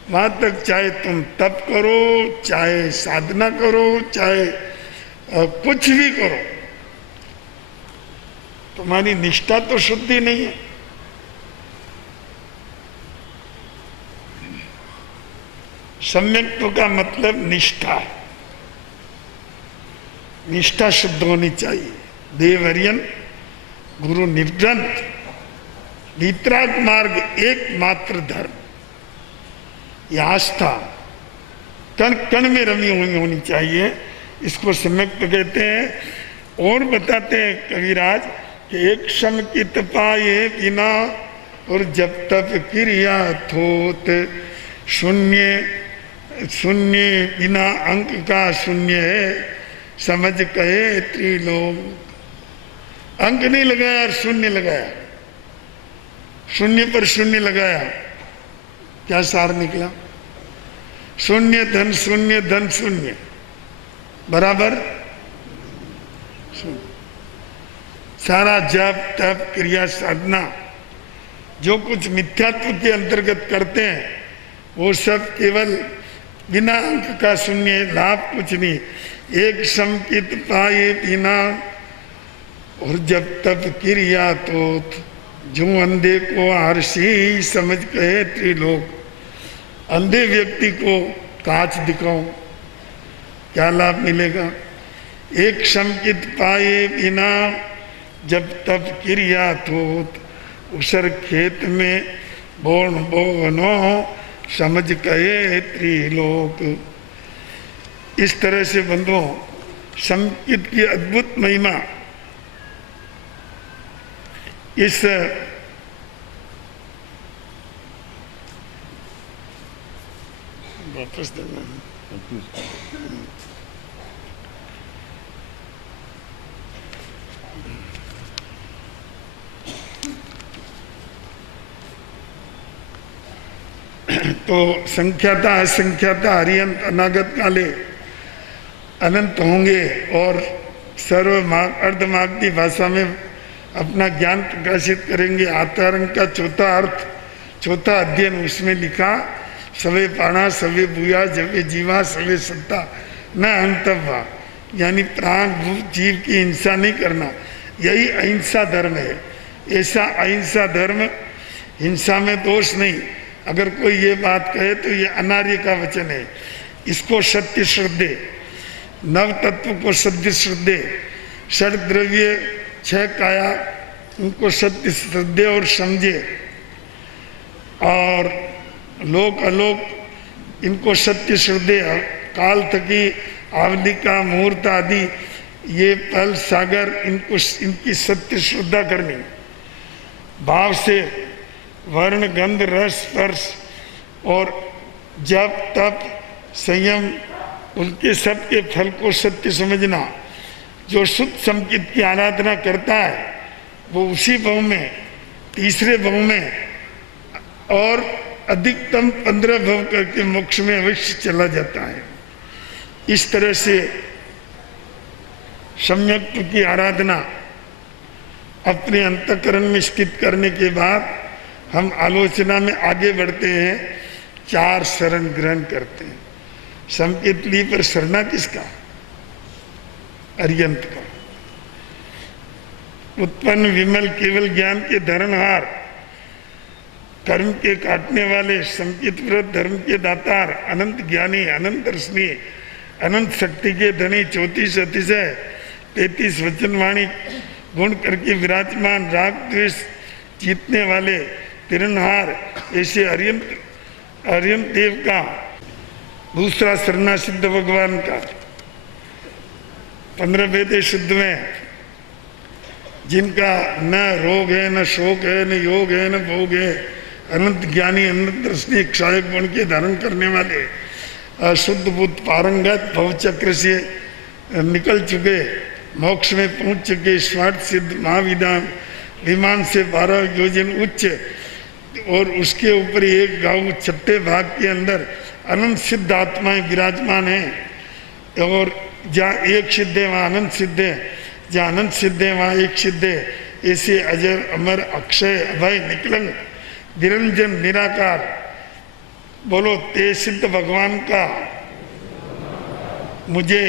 वहां तक चाहे तुम तप करो, चाहे साधना करो, चाहे कुछ भी करो, तुम्हारी निष्ठा तो शुद्धि नहीं है। सम्यक्त्व का मतलब निष्ठा है। निष्ठा शुद्ध होनी चाहिए। देवहरियन गुरु निर्ग्रंथ वितराग मार्ग एकमात्र धर्म, यह आस्था कण कण में रमी हुई होनी चाहिए। इसको सम्यक्त्व कहते हैं। और बताते हैं कविराज कि एक समकित पाए बिना और जब तब क्रिया थोत, शून्य शून्य बिना अंक का शून्य है, समझ कहे त्रिलोक। अंक नहीं लगाया और शून्य लगाया, शून्य पर शून्य लगाया, क्या सार निकला? शून्य धन शून्य धन शून्य बराबर शून्य। सारा जप तप क्रिया साधना जो कुछ मिथ्यात्व के अंतर्गत करते हैं वो सब केवल बिना अंक का शून्य, लाभ कुछ नहीं। एक समकित पाए बिना और जब तब क्रिया तो जो अंधे को आरसी समझ कहे त्रिलोक। अंधे व्यक्ति को कांच दिखाओ, क्या लाभ मिलेगा? एक समकित पाए बिना जब तब क्रिया तो उसर खेत में बोन बोनो समझ कहे त्रिलोक। इस तरह से बंधुओं संगीत की अद्भुत महिमा इस वापस देना तो संख्याता असंख्याता हरियंत अनागत काले अनंत होंगे और सर्व अर्धमागधी भाषा में अपना ज्ञान प्रकाशित करेंगे। आतारंग का चौथा अर्थ, चौथा अध्ययन उसमें लिखा, सवे पाणा सवे भूया जवे जीवा सवे सत्ता न अंतवा, यानी प्राण भूत जीव की हिंसा नहीं करना, यही अहिंसा धर्म है। ऐसा अहिंसा धर्म, हिंसा में दोष नहीं। अगर कोई ये बात कहे तो ये अनार्य का वचन है। इसको सत्य श्रद्धे, नव तत्व को सत्य श्रद्धे, षड द्रव्य छह काया उनको सत्य श्रद्धे और समझे, और लोक अलोक इनको सत्य श्रद्धे, काल थकी आवलिका मुहूर्त आदि ये पल सागर इनको इनकी सत्य श्रद्धा करनी। भाव से वर्ण गंध रस स्पर्श और जप तप संयम उनके सब के फल को सत्य समझना। जो शुद्ध संकित की आराधना करता है वो उसी भाव में, तीसरे भाव में और अधिकतम 15 भाव करके मोक्ष में अवश्य चला जाता है। इस तरह से सम्यक्त्व की आराधना अपने अंतःकरण में स्थित करने के बाद हम आलोचना में आगे बढ़ते हैं, 4 शरण ग्रहण करते हैं। संकेत ली पर शरणा किसका? अरियंत का। उत्पन्न विमल केवल ज्ञान के धरणहार, कर्म के काटने वाले, संकित व्रत धर्म के दातार, अनंत ज्ञानी, अनंत दर्शनी, अनंत शक्ति के धनी, 34 अतिशय 33 वचनवाणी गुण करके विराजमान, राग द्वेष जीतने वाले, तिरनहार, ऐसे अरियंत देव का दूसरा शरणा सिद्ध भगवान का 15 वेद शुद्ध में, जिनका न रोग है, न शोक है, न योग है, न भोग है, अनंत ज्ञानी, अनंत दर्शनी, क्षायक गुण के धारण करने वाले, अशुद्ध बुद्ध पारंगत भवचक्र से निकल चुके, मोक्ष में पहुंच चुके, स्वार्थ सिद्ध महाविधान, विमान से 12 योजन उच्च और उसके ऊपर एक गाँव छठे भाग के अंदर अनंत सिद्ध आत्माएं विराजमान हैं। और जहाँ एक सिद्ध है वहाँ अनंत सिद्ध है, जहाँ अनंत सिद्ध है वहाँ एक सिद्ध है। ऐसे अजर अमर अक्षय अभय निकलंग निरंजन निराकार, बोलो ते सिद्ध भगवान का मुझे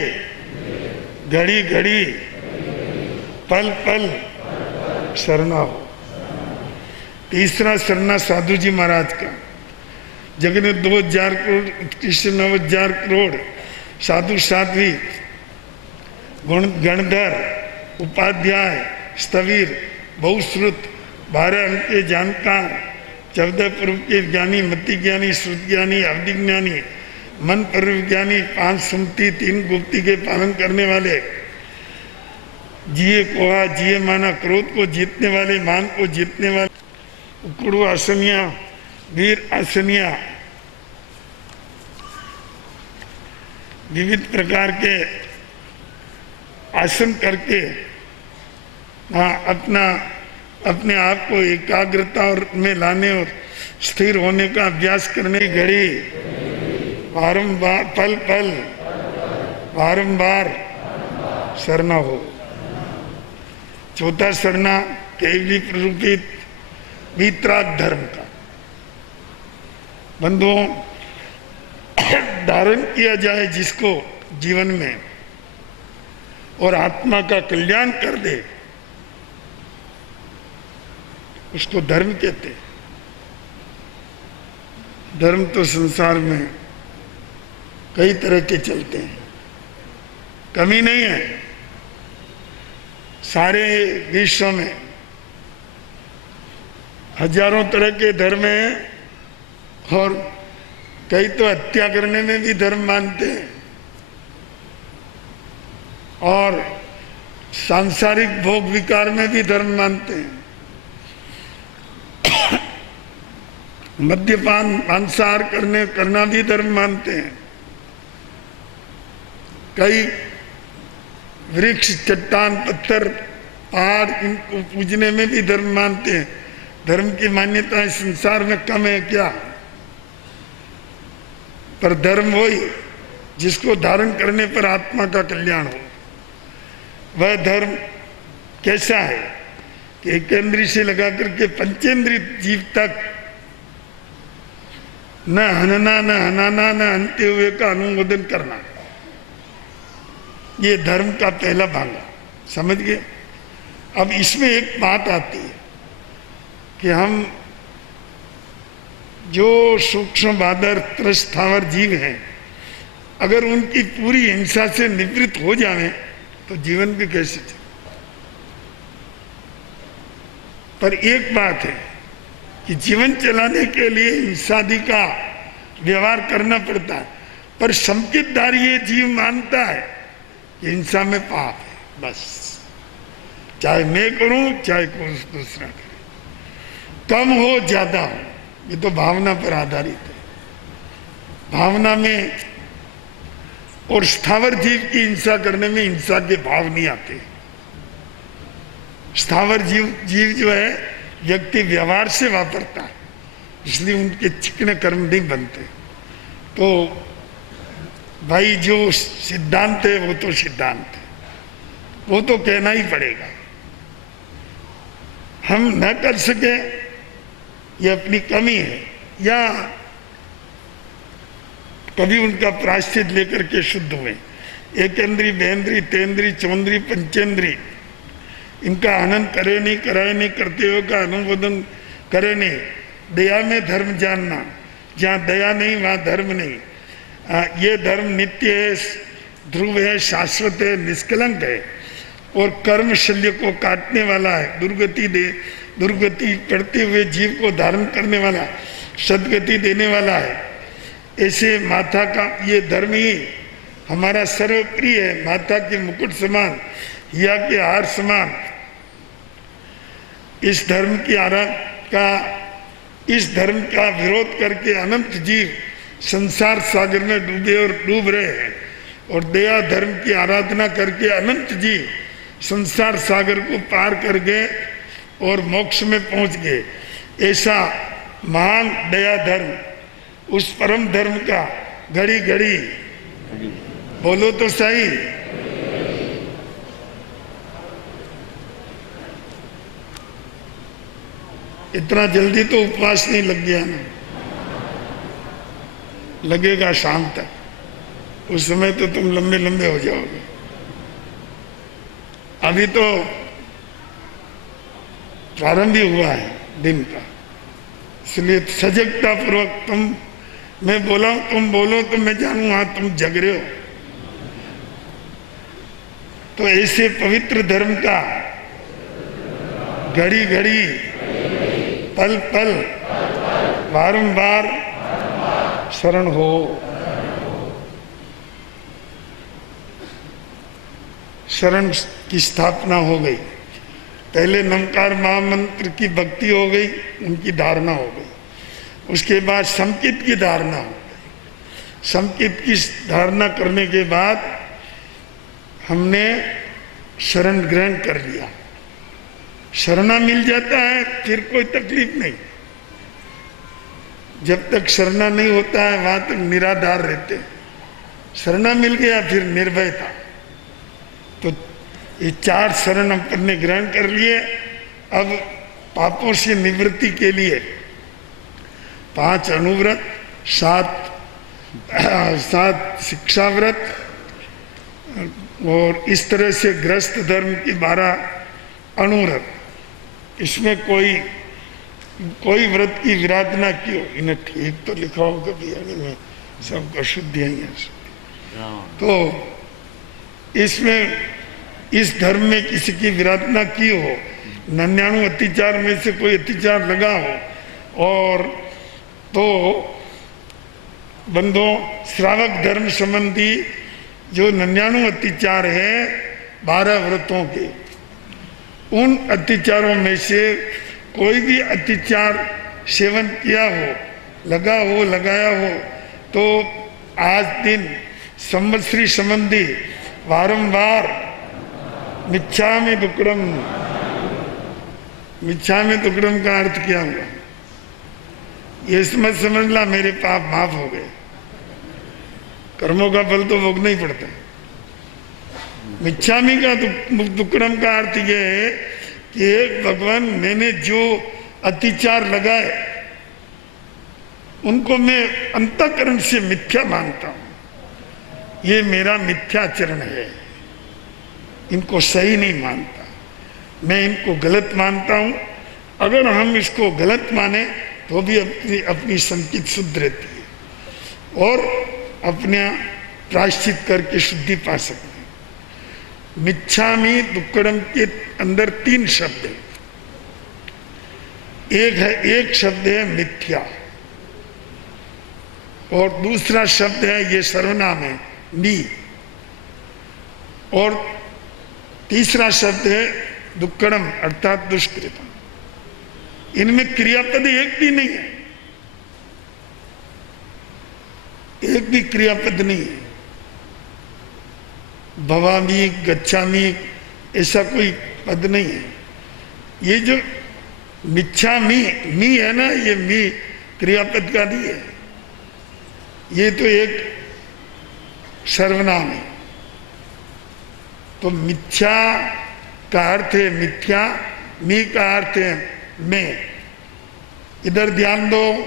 घड़ी घड़ी पल पल शरणा हो। तीसरा शरणा साधु जी महाराज का। जग में 2000 करोड़ उत्कृष्ट 9000 करोड़ साधु साध्वी गणधर उपाध्याय स्थवीर बहुश्रुत 12 अंक के जानकार 14 पूर्व के ज्ञानी मति ज्ञानी श्रुत ज्ञानी अवधि ज्ञानी मन पर्व ज्ञानी 5 सुमति 3 गुप्ति के पालन करने वाले, जिए कोहा जिए माना, क्रोध को जीतने वाले, मान को जीतने वाले, उकड़ू आसनिया वीर आसनिया, विविध प्रकार के आसन करके अपने आप को एकाग्रता और में लाने और स्थिर होने का अभ्यास करने की घड़ी बारंबार पल पल बारंबार शरणा हो। चौथा शरणा केवली प्ररूपित वितराग धर्म का। बंधुओं, धारण किया जाए जिसको जीवन में और आत्मा का कल्याण कर दे उसको धर्म कहते हैं। धर्म तो संसार में कई तरह के चलते हैं, कमी नहीं है। सारे विश्व में हजारों तरह के धर्म हैं और कई तो हत्या करने में भी धर्म मानते हैं और सांसारिक भोग विकार में भी धर्म मानते हैं। मद्यपान मांसाहार करना भी धर्म मानते हैं। कई वृक्ष, चट्टान, पत्थर, पहाड़, इनको पूजने में भी धर्म मानते हैं। धर्म की मान्यताएं संसार में कम है क्या? पर धर्म वही जिसको धारण करने पर आत्मा का कल्याण हो। वह धर्म कैसा है कि एकेंद्रीय से लगा करके पंचेंद्रीय जीव तक न हनना, न हनाना, न हनते हुए का अनुमोदन करना, ये धर्म का पहला भागा। समझ गए? अब इसमें एक बात आती है कि हम जो सूक्ष्म बादर त्रस्थावर जीव हैं, अगर उनकी पूरी हिंसा से निवृत्त हो जाए तो जीवन भी कैसे चले। पर एक बात है कि जीवन चलाने के लिए हिंसादि का व्यवहार करना पड़ता है, पर संकेतदार ये जीव मानता है कि हिंसा में पाप है। बस चाहे मैं करूं चाहे कोई दूसरा करे, कम हो ज्यादा हो, ये तो भावना पर आधारित है। भावना में और स्थावर जीव की हिंसा करने में हिंसा के भाव नहीं आते। स्थावर जीव जो है व्यक्ति व्यवहार से वापरता है, इसलिए उनके चिकने कर्म नहीं बनते। तो भाई जो सिद्धांत है वो तो सिद्धांत है, वो तो कहना ही पड़ेगा। हम न कर सके ये अपनी कमी है, या कभी उनका प्रायश्चित लेकर के शुद्ध हुए। एकेंद्रीय, बेंद्रीय, तेंद्रीय, चौंद्रीय, पंचेंद्रीय, इनका हनन करे नहीं, कराए नहीं, करते हुए का अनुमोदन करे नहीं। दया में धर्म जानना, जहाँ दया नहीं वहाँ धर्म नहीं। ये धर्म नित्य है, ध्रुव है, शाश्वत है, निष्कलंक है और कर्म शल्य को काटने वाला है, दुर्गति करते हुए जीव को धारण करने वाला, सदगति देने वाला है। ऐसे माता का ये धर्म ही हमारा सर्वप्रिय है। माता के मुकुट समान, हिया के हार समान। इस धर्म का विरोध करके अनंत जीव संसार सागर में डूबे और डूब रहे हैं, और दया धर्म की आराधना करके अनंत जीव संसार सागर को पार कर गए और मोक्ष में पहुंच गए। ऐसा महान दया धर्म, उस परम धर्म का घड़ी घड़ी बोलो तो सही। इतना जल्दी तो उपवास नहीं लग गया ना, लगेगा शाम तक, उस समय तो तुम लंबे लंबे हो जाओगे। अभी तो प्रारंभ ही हुआ है दिन का, इसलिए सजगता पूर्वक मैं बोला, तुम बोलो तो मैं जानू हाँ तुम जग रहे हो। तो ऐसे पवित्र धर्म का घड़ी घड़ी, पल पल, बारंबार शरण हो। शरण की स्थापना हो गई। पहले नमकार महामंत्र की भक्ति हो गई, उनकी धारणा हो गई। उसके बाद संकित की धारणा हो गई। संकित की धारणा करने के बाद हमने शरण ग्रहण कर लिया। शरणा मिल जाता है फिर कोई तकलीफ नहीं। जब तक शरणा नहीं होता है वहां तक निराधार रहते। शरणा मिल गया फिर निर्भयता। तो ये 4 शरण हमने ग्रहण कर लिए। अब पापों से निवृत्ति के लिए 5 अनुव्रत, 7 शिक्षाव्रत और इस तरह से ग्रस्त धर्म की 12 अनुव्रत। इसमें कोई व्रत की विराधना क्यों? इन्हें ठीक तो लिखा होगा भैया, में सबको शुद्धि है। तो इसमें इस धर्म में किसी की विराधना की हो, 99 अत्याचार में से कोई अत्याचार लगा हो, और तो बंधुओं श्रावक धर्म संबंधी जो 99 अत्याचार है 12 व्रतों के, उन अत्याचारों में से कोई भी अत्याचार सेवन किया हो, लगा हो, लगाया हो, तो आज दिन संवत्सरी संबंधी बारंबार मिच्छामि दुक्कडम, मिच्छामि दुक्कडम का अर्थ क्या हुआ? ये समझला मेरे पाप माफ हो गए। कर्मों का फल तो भोगना ही पड़ता है। मिच्छामि का दुक्कडम का अर्थ ये है कि भगवान मैंने जो अत्याचार लगाए उनको मैं अंतःकरण से मिथ्या मानता हूं, ये मेरा मिथ्याचरण है, इनको सही नहीं मानता, मैं इनको गलत मानता हूं। अगर हम इसको गलत माने तो भी अपनी संकित शुद्ध रहती है और अपना प्रायश्चित करके शुद्धि पा सकते हैं। मिच्छामि दुक्कडम के अंदर 3 शब्द है। एक शब्द है मिथ्या, और दूसरा शब्द है, ये सर्वनाम है, मी, और तीसरा शब्द है दुक्कडम अर्थात दुष्कृतम। इनमें क्रियापद एक भी नहीं है, एक भी क्रियापद नहीं है। भवामी, गच्छामी ऐसा कोई पद नहीं है। ये जो मिच्छामि मी है ना, ये मी क्रियापद का नहीं है, ये तो एक सर्वनाम है। तो मिथ्या का अर्थ है मिथ्या, मी का अर्थ है मैं। इधर ध्यान दो,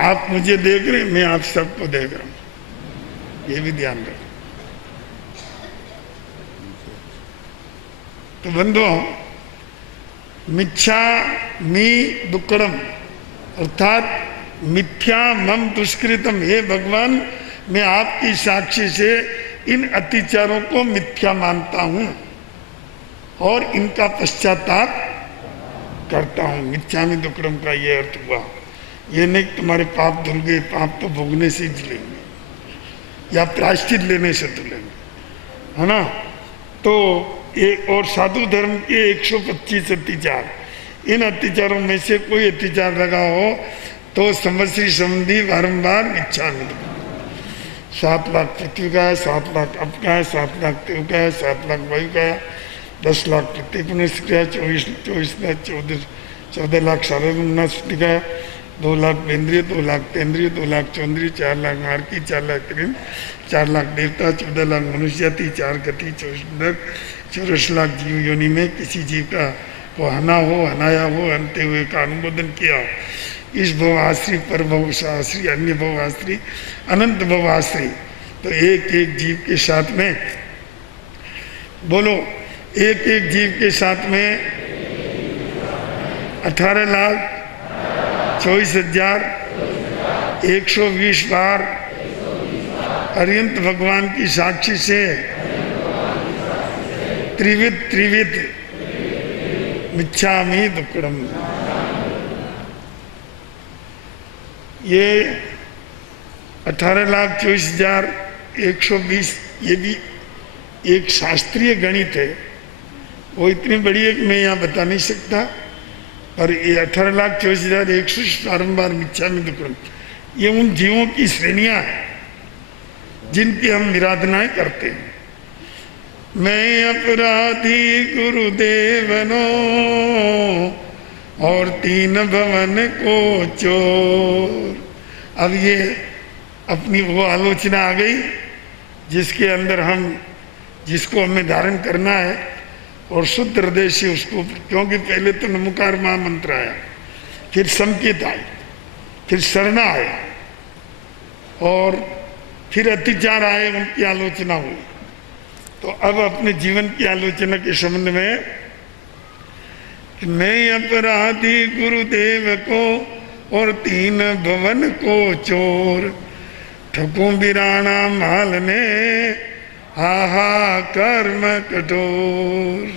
आप मुझे देख रहे हैं, मैं आप सबको देख रहा हूं, ये भी ध्यान रखो। तो बंधुओं, मिच्छामि दुक्कडम अर्थात मिथ्या मम दुष्कृतम, हे भगवान मैं आपकी साक्षी से इन अत्याचारों को मिथ्या मानता हूं और इनका पश्चाताप करता हूं। मिच्छामि दुक्कडम का ये अर्थ हुआ। ये नहीं तुम्हारे पाप धुल गए, पाप तो भोगने से धुलेंगे या प्रायश्चित लेने से धुलेंगे, है ना। तो एक और साधु धर्म के 125 अत्याचार, इन अत्याचारों में से कोई अत्याचार लगा हो तो संवत्सरी संबंधी बारंबार मिच्छामि दुक्कडम। 7 लाख पृथ्वी का है, 7 लाख अप का है, 7 लाख तेव का है, 7 लाख वायु का है, 10 लाख प्रति पुनः का है, 14 लाख सार्वजनिक का है, 2 लाख बेंद्रिय, 2 लाख तेंद्रिय, 2 लाख चौंद्रिय, 4 लाख मार्की, 4 लाख त्रिम, 4 लाख देवता, 14 लाख मनुष्य जाति, 4 गति, 24 लाख जीव योनि में किसी जीव का को हना हो, हनाया हो, हनते हुए का अनुमोदन किया हो। इस भव आश्री, पर भव आश्री, अन्य भव आश्री, अनंत भव आश्री। तो एक एक जीव के साथ में बोलो, एक एक जीव के साथ में 18,24,120 बार अरिहंत भगवान की साक्षी से त्रिविध मिच्छामि दुक्कडम। ये 18,24,120 ये भी एक शास्त्रीय गणित है, वो इतनी बड़ी है कि मैं यहाँ बता नहीं सकता, पर ये 18,24,120 बारंबार मिच्छामि दुक्कडम, ये उन जीवों की श्रेणियां हैं जिनकी हम विराधनाएं करते हैं। मैं अपराधी गुरुदेवनो और 3 भवन को चोर। अब ये अपनी वो आलोचना आ गई जिसके अंदर जिसको हमें धारण करना है और शुद्ध हृदय से उसको, क्योंकि पहले तो नमोकार महामंत्र आया, फिर संकेत आई, फिर शरणा आया और फिर अत्याचार आए, उनकी आलोचना हुई। तो अब अपने जीवन की आलोचना के संबंध में, मैं अपराधी गुरुदेव को और तीन भवन को चोर, ठकूं बिराना माल ने, हा कर्म कठोर।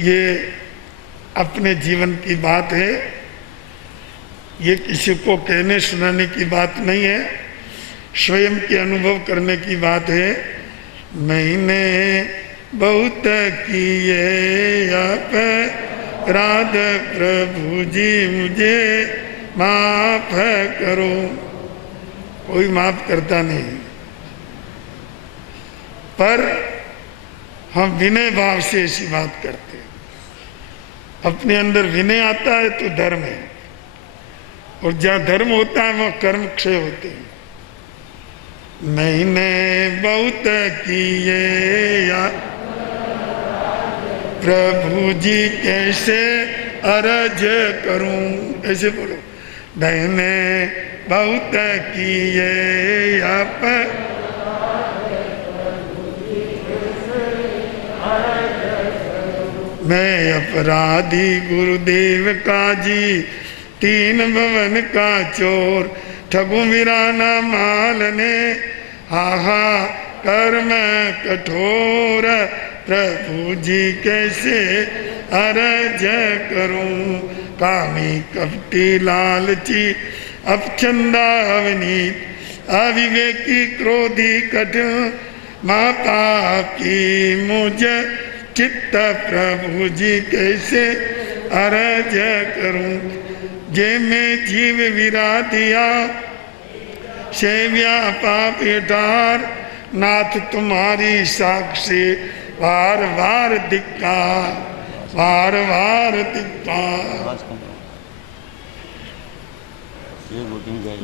ये अपने जीवन की बात है, ये किसी को कहने सुनाने की बात नहीं है, स्वयं के अनुभव करने की बात है। मैंने बहुत किए अपराध, प्रभु जी मुझे माफ करो। कोई माफ करता नहीं, पर हम विनय भाव से ऐसी बात करते हैं। अपने अंदर विनय आता है तो धर्म है, और जहाँ धर्म होता है वहाँ कर्म क्षय होते हैं। मैंने बहुत किए या प्रभु जी कैसे अर्ज करूं, ऐसे बोलो। मैंने बहुत किए आप, मैं अपराधी गुरुदेव का जी, तीन भवन का चोर, ठगु वीराना माल ने, हा कर्म कठोर, प्रभु जी कैसे अर्ज करूं। कामी कपटी लालची अपचंदा अवनीत, अविवेकी क्रोधी कठिन, माता की मुझ चित्त, प्रभु जी कैसे अर्ज करूं। जे में जीव विरा दिया, सेव्या पाप ठार, नाथ तुम्हारी साक्षी, वार वार धिक्कार, वार वार धिक्कार।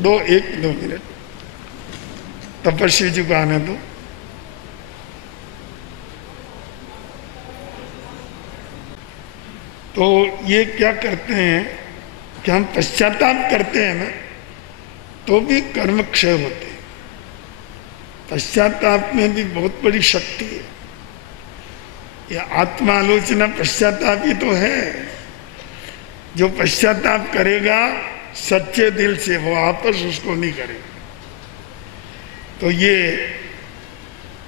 2 मिनट तपस्वी जी को आने दो। तो ये क्या करते हैं कि हम पश्चाताप करते हैं ना, तो भी कर्म क्षय होते हैं। पश्चाताप में भी बहुत बड़ी शक्ति है। यह आत्मालोचना पश्चाताप ही तो है। जो पश्चाताप करेगा सच्चे दिल से, वो आपस उसको नहीं करेगा। तो ये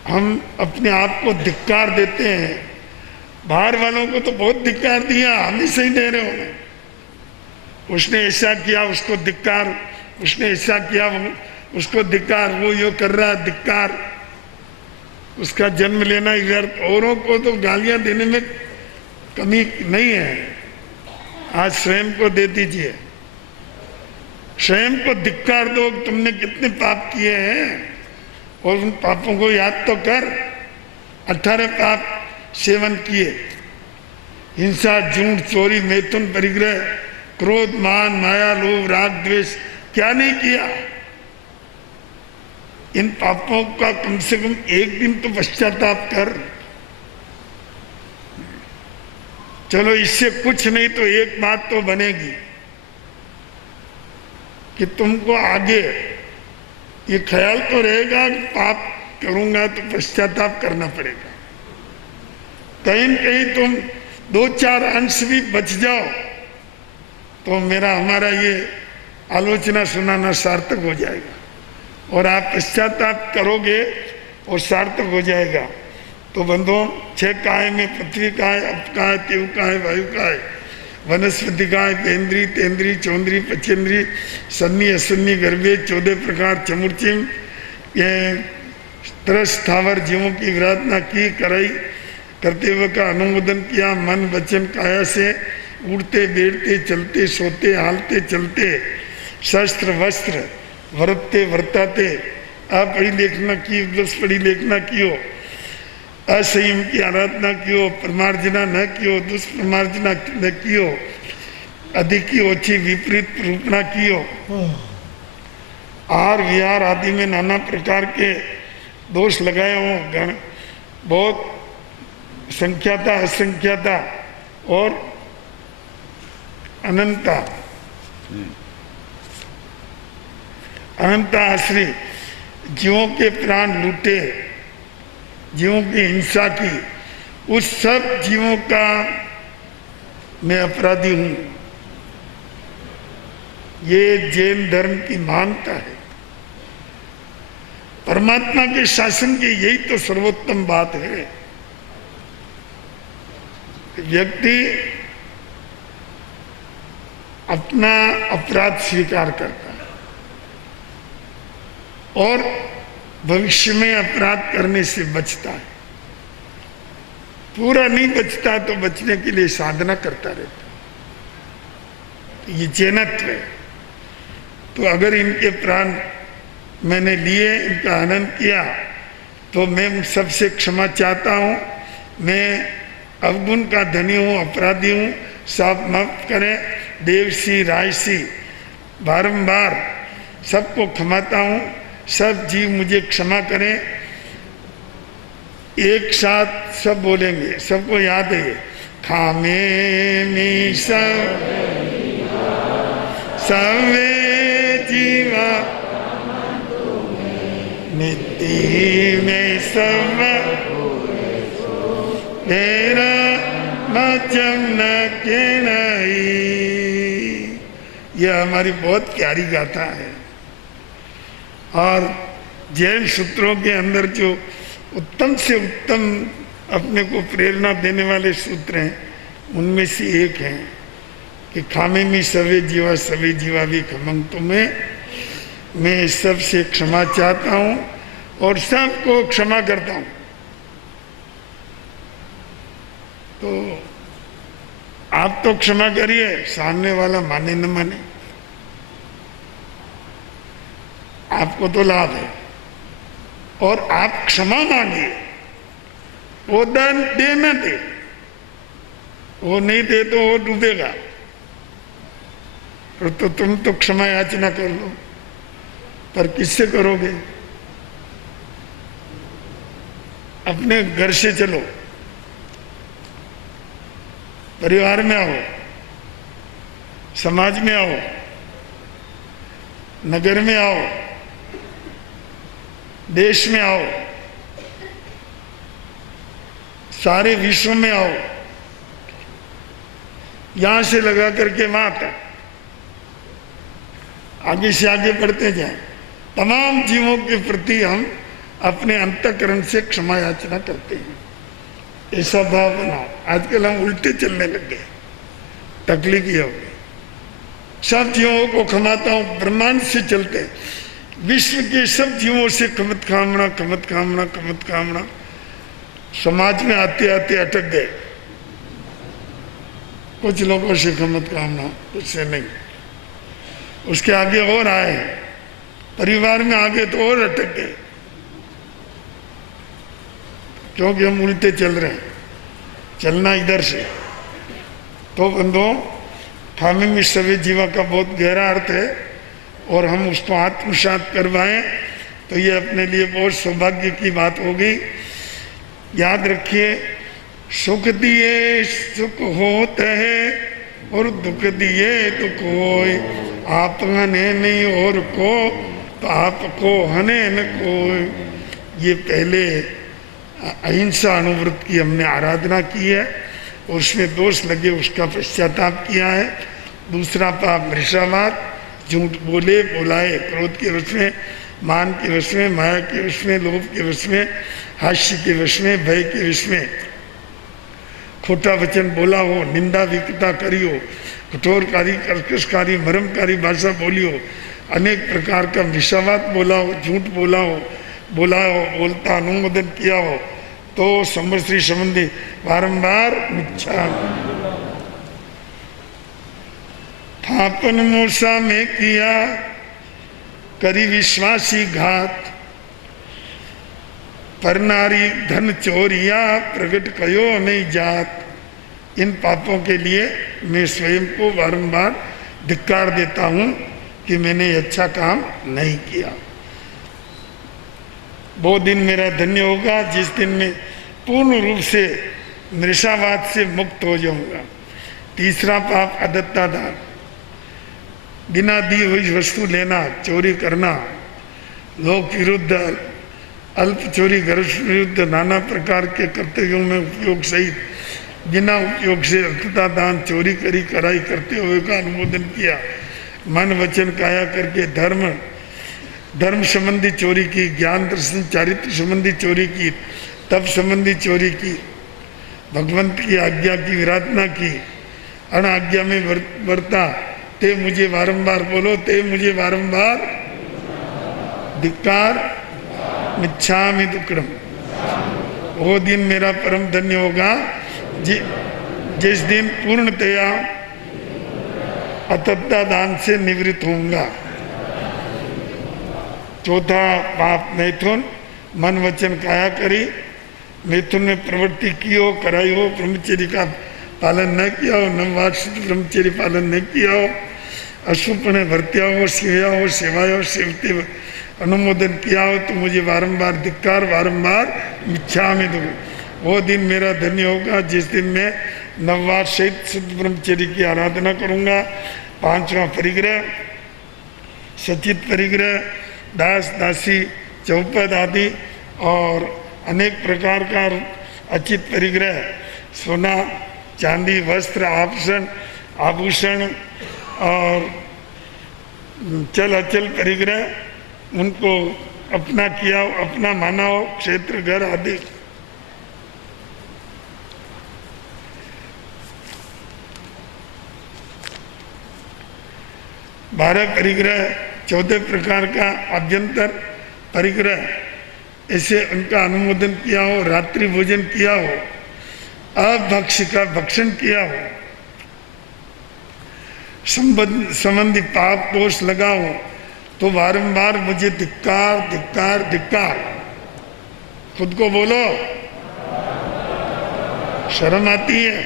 हम अपने आप को धिक्कार देते हैं। बाहर वालों को तो बहुत धिक्कार दिया, हम ही सही दे रहे होंगे। उसने ऐसा किया उसको धिक्कार, उसने ऐसा किया उसको धिक्कार, वो यो कर रहा धिक्कार, उसका जन्म लेना व्यर्थ। औरों को तो गालियां देने में कमी नहीं है। आज स्वयं को दे दीजिए, स्वयं को धिक्कार दो, तुमने कितने पाप किए हैं और उन पापों को याद तो कर। 18 पाप सेवन किए, हिंसा, झूठ, चोरी, मैथुन, परिग्रह, क्रोध, मान, माया, लोभ, राग, द्वेष, क्या नहीं किया। इन पापों का कम से कम एक दिन तो पश्चाताप कर। चलो इससे कुछ नहीं तो एक बात तो बनेगी कि तुमको आगे ये ख्याल तो रहेगा कि पाप करूंगा तो पश्चाताप करना पड़ेगा। कहीं न कहीं तुम 2-4 अंश भी बच जाओ तो हमारा ये आलोचना सुनाना सार्थक हो जाएगा, और आप पश्चाताप करोगे और सार्थक हो जाएगा। तो बंधुओं, 6 काय में पृथ्वी काय, अप काय, तेव काय, वायु काय, वनस्पति काय, पेंद्री, तेंद्री, चौंद्री, पचेंद्री, सन्नी, असन्नी, गर्भे, 14 प्रकार चमुर्चिम, ये 13 स्थावर जीवों की विराधना की, कराई करते हुए का अनुमोदन किया। मन वचन काया से उड़ते बैठते चलते सोते हालते चलते, शस्त्र वस्त्र वरतते वर्ताते, अपढ़ी लेखना की, 10 पढ़ी लेखना कियो, असंयम की आराधना कियो, प्रमार्जना न कियो, दुष्प्रमार्जना न कियो, अधिकी ओछी विपरीत रूपना कियो, आहार विहार आदि में नाना प्रकार के दोष लगाए हों, गण बहुत संख्याता, असंख्याता और अनंता, अनंता आश्री जीवों के प्राण लूटे, जीवों की हिंसा की, उस सब जीवों का मैं अपराधी हूं। ये जैन धर्म की महानता है। परमात्मा के शासन की यही तो सर्वोत्तम बात है। व्यक्ति अपना अपराध स्वीकार करता है और भविष्य में अपराध करने से बचता है। पूरा नहीं बचता तो बचने के लिए साधना करता रहता है। तो ये जैनत्व है। तो अगर इनके प्राण मैंने लिए, इनका हनन किया, तो मैं उन सबसे क्षमा चाहता हूँ। मैं अवगुण का धनी हूँ, अपराधी हूँ, साफ माफ करें। देवसी रायसी बारंबार सबको क्षमाता हूँ। सब जीव मुझे क्षमा करें। एक साथ सब बोलेंगे, सबको याद है। खामे मी सवे जीवा नित्य में सब तेरा मचम न के नहीं। यह हमारी बहुत प्यारी गाथा है। और जैन सूत्रों के अंदर जो उत्तम से उत्तम अपने को प्रेरणा देने वाले सूत्र हैं, उनमें से एक है कि खामे में सवे जीवा भी खमंग तुम्हें। मैं सबसे क्षमा चाहता हूँ और सबको क्षमा करता हूँ। तो आप तो क्षमा करिए, सामने वाला माने न माने, आपको तो लाभ है। और आप क्षमा मांगिए, वो दान दे न दे, वो नहीं दे तो वो डूबेगा। तो तुम तो क्षमा याचना कर लो, पर किससे करोगे? अपने घर से चलो, परिवार में आओ, समाज में आओ, नगर में आओ, देश में आओ, सारे विश्व में आओ, यहां से लगा करके वहां तक आगे से आगे बढ़ते जाएं। तमाम जीवों के प्रति हम अपने अंतःकरण से क्षमा याचना करते हैं। ऐसा भाव बनाओ। आजकल हम उल्टे चलने लग गए, तकलीफ ये हो गई। सब जीवों को क्षमाता हूं, ब्रह्मांड से चलते, विश्व के सब जीवों से कमत कामना, कमत कामना, कमत कामना। समाज में आते आते अटक गए। कुछ लोगों से कमत कामना, कुछ से नहीं। उसके आगे और आए, परिवार में आगे तो और अटक गए, क्योंकि हम उल्टे चल रहे हैं। चलना इधर से। तो बंधुओं, खामे में सवे जीवा का बहुत गहरा अर्थ है और हम उसको आत्मसात करवाएं तो ये अपने लिए बहुत सौभाग्य की बात होगी। याद रखिए, सुख दिए सुख होते हैं और दुख दिए दुख होए। आप हने नहीं और को, तो आपको हने न कोई। ये पहले अहिंसा अनुव्रत की हमने आराधना की है और उसमें दोष लगे उसका पश्चाताप किया है। दूसरा पाप मृषावाद, झूठ बोले बोलाए, क्रोध के वश में, मान के वश में, माया के वश में, लोभ के वश में, हास्य के वश में, भय के वश में, खोटा वचन बोला हो, निंदा विकता करी हो, कठोरकारी कर्कशकारी मरमकारी भाषा बोली हो, अनेक प्रकार का मृषावाद बोला हो, झूठ बोला हो, बोलता अनुमोदन किया हो, तो संवत्सरी संबंधी बारंबार मिच्छा। थापन मूसा में किया करी विश्वासी घात, पर नारी धन चोरिया प्रगट कयो नहीं जात। इन पापों के लिए मैं स्वयं को बारंबार धिक्कार देता हूं कि मैंने अच्छा काम नहीं किया। वो दिन मेरा धन्य होगा जिस दिन मैं पूर्ण रूप से मृषावाद से मुक्त हो जाऊंगा। तीसरा पाप अदत्ता दान, बिना दी हुई वस्तु लेना, चोरी करना, लोक विरुद्ध, अल्प चोरी, गर्भ विरुद्ध, नाना प्रकार के कर्तव्यों में उपयोग सहित बिना उपयोग से अदत्ता दान, चोरी करी कराई करते हुए का अनुमोदन किया। मन वचन काया करके धर्म संबंधी चोरी की, ज्ञान दर्शन चारित्र संबंधी चोरी की, तप संबंधी चोरी की, भगवंत की आज्ञा की विराधना की, अन आज्ञा में वर्ता, ते मुझे बारंबार बोलो, ते मुझे बारंबार धिक्कार, मिच्छामि दुक्कडम। वो दिन मेरा परम धन्य होगा जिस दिन पूर्णतया अतद्दा दान से निवृत्त होऊंगा। चौथा पाप मैथुन, मन वचन काया करी, मैथुन में प्रवृत्ति की हो, कराई हो, ब्रह्मचर्य का पालन न किया हो, नववार्ष ब्रह्मचर्य पालन न किया हो, अशुभपणे भर्त्या हो, सेवाया हो, सेवते अनुमोदन किया हो, तो मुझे बारंबार धिक्कार, बारंबार मिच्छामि दुक्कडम। वो दिन मेरा धन्य होगा जिस दिन मैं नववार्ष सहित शुद्ध ब्रह्मचर्य की आराधना करूंगा। पांचवा परिग्रह, सचित परिग्रह, दास दासी चौपद आदि और अनेक प्रकार का अचित परिग्रह, सोना चांदी वस्त्र आभूषण और चल अचल परिग्रह, उनको अपना किया, अपना माना हो, क्षेत्र घर आदि। बारह परिग्रह, 14 प्रकार का आभ्यंतर परिग्रह, ऐसे उनका अनुमोदन किया हो, रात्रि भोजन किया हो, अभक्ष्य का भक्षण किया हो, संबंधी पाप दोष लगा हो, तो बारंबार मुझे धिक्कार, धिक्कार, धिक्कार। खुद को बोलो, शर्म आती है?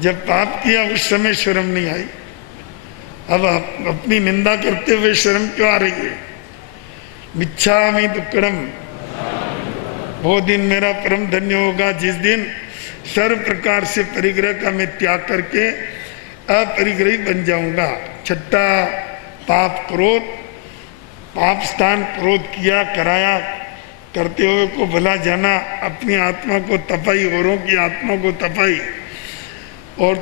जब पाप किया उस समय शर्म नहीं आई, अब अपनी निंदा करते हुए शर्म क्यों आ रही है? मिच्छामि दुक्कडम। वो दिन मेरा परम धन्य होगा जिस दिन सर्व प्रकार से परिग्रह का मैं त्याग करके अपरिग्रही बन जाऊंगा। छठा पाप क्रोध, पाप स्थान क्रोध किया, कराया, करते हुए को भला जाना, अपनी आत्मा को तपाई, औरों की आत्मा को तपाई। और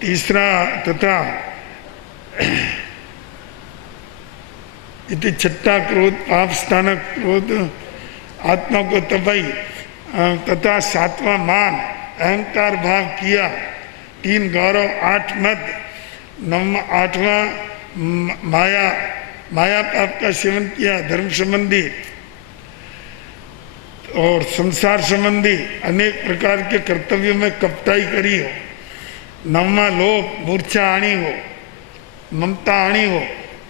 तीसरा तथा इति छठा क्रोध, पाप स्थान क्रोध, आत्मा को तपाई तथा सातवां मान, अहंकार भाव किया, 3 गौरव, 8 मत, 8वां माया पाप का सेवन किया, धर्म संबंधी और संसार संबंधी अनेक प्रकार के कर्तव्यों में कपटाई करी हो। 9वां लोभ, मूर्छा आनी हो, ममता आनी हो,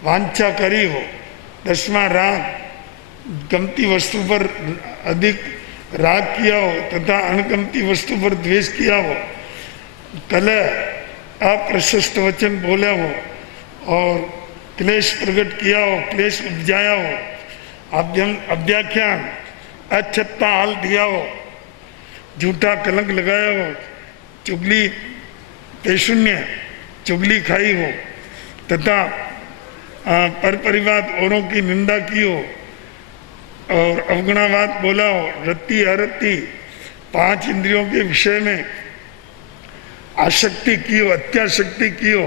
वांछा करी हो। 10वां राग, गमती वस्तु पर अधिक राग किया हो तथा अणगमती वस्तु पर द्वेष किया हो। कलह, अप्रशस्त वचन बोला हो और क्लेश प्रकट किया हो, क्लेश उपजाया हो। अव्याख्यान, अच्छत्ता हाल दिया हो, झूठा कलंक लगाया हो, चुगली पेशून्य, चुगली खाई हो तथा पर परिवाद, औरों की निंदा की हो और अवगुणावाद बोला हो। रत्ती अरत्ती, 5 इंद्रियों के विषय में आसक्ति की हो, अत्याशक्ति की हो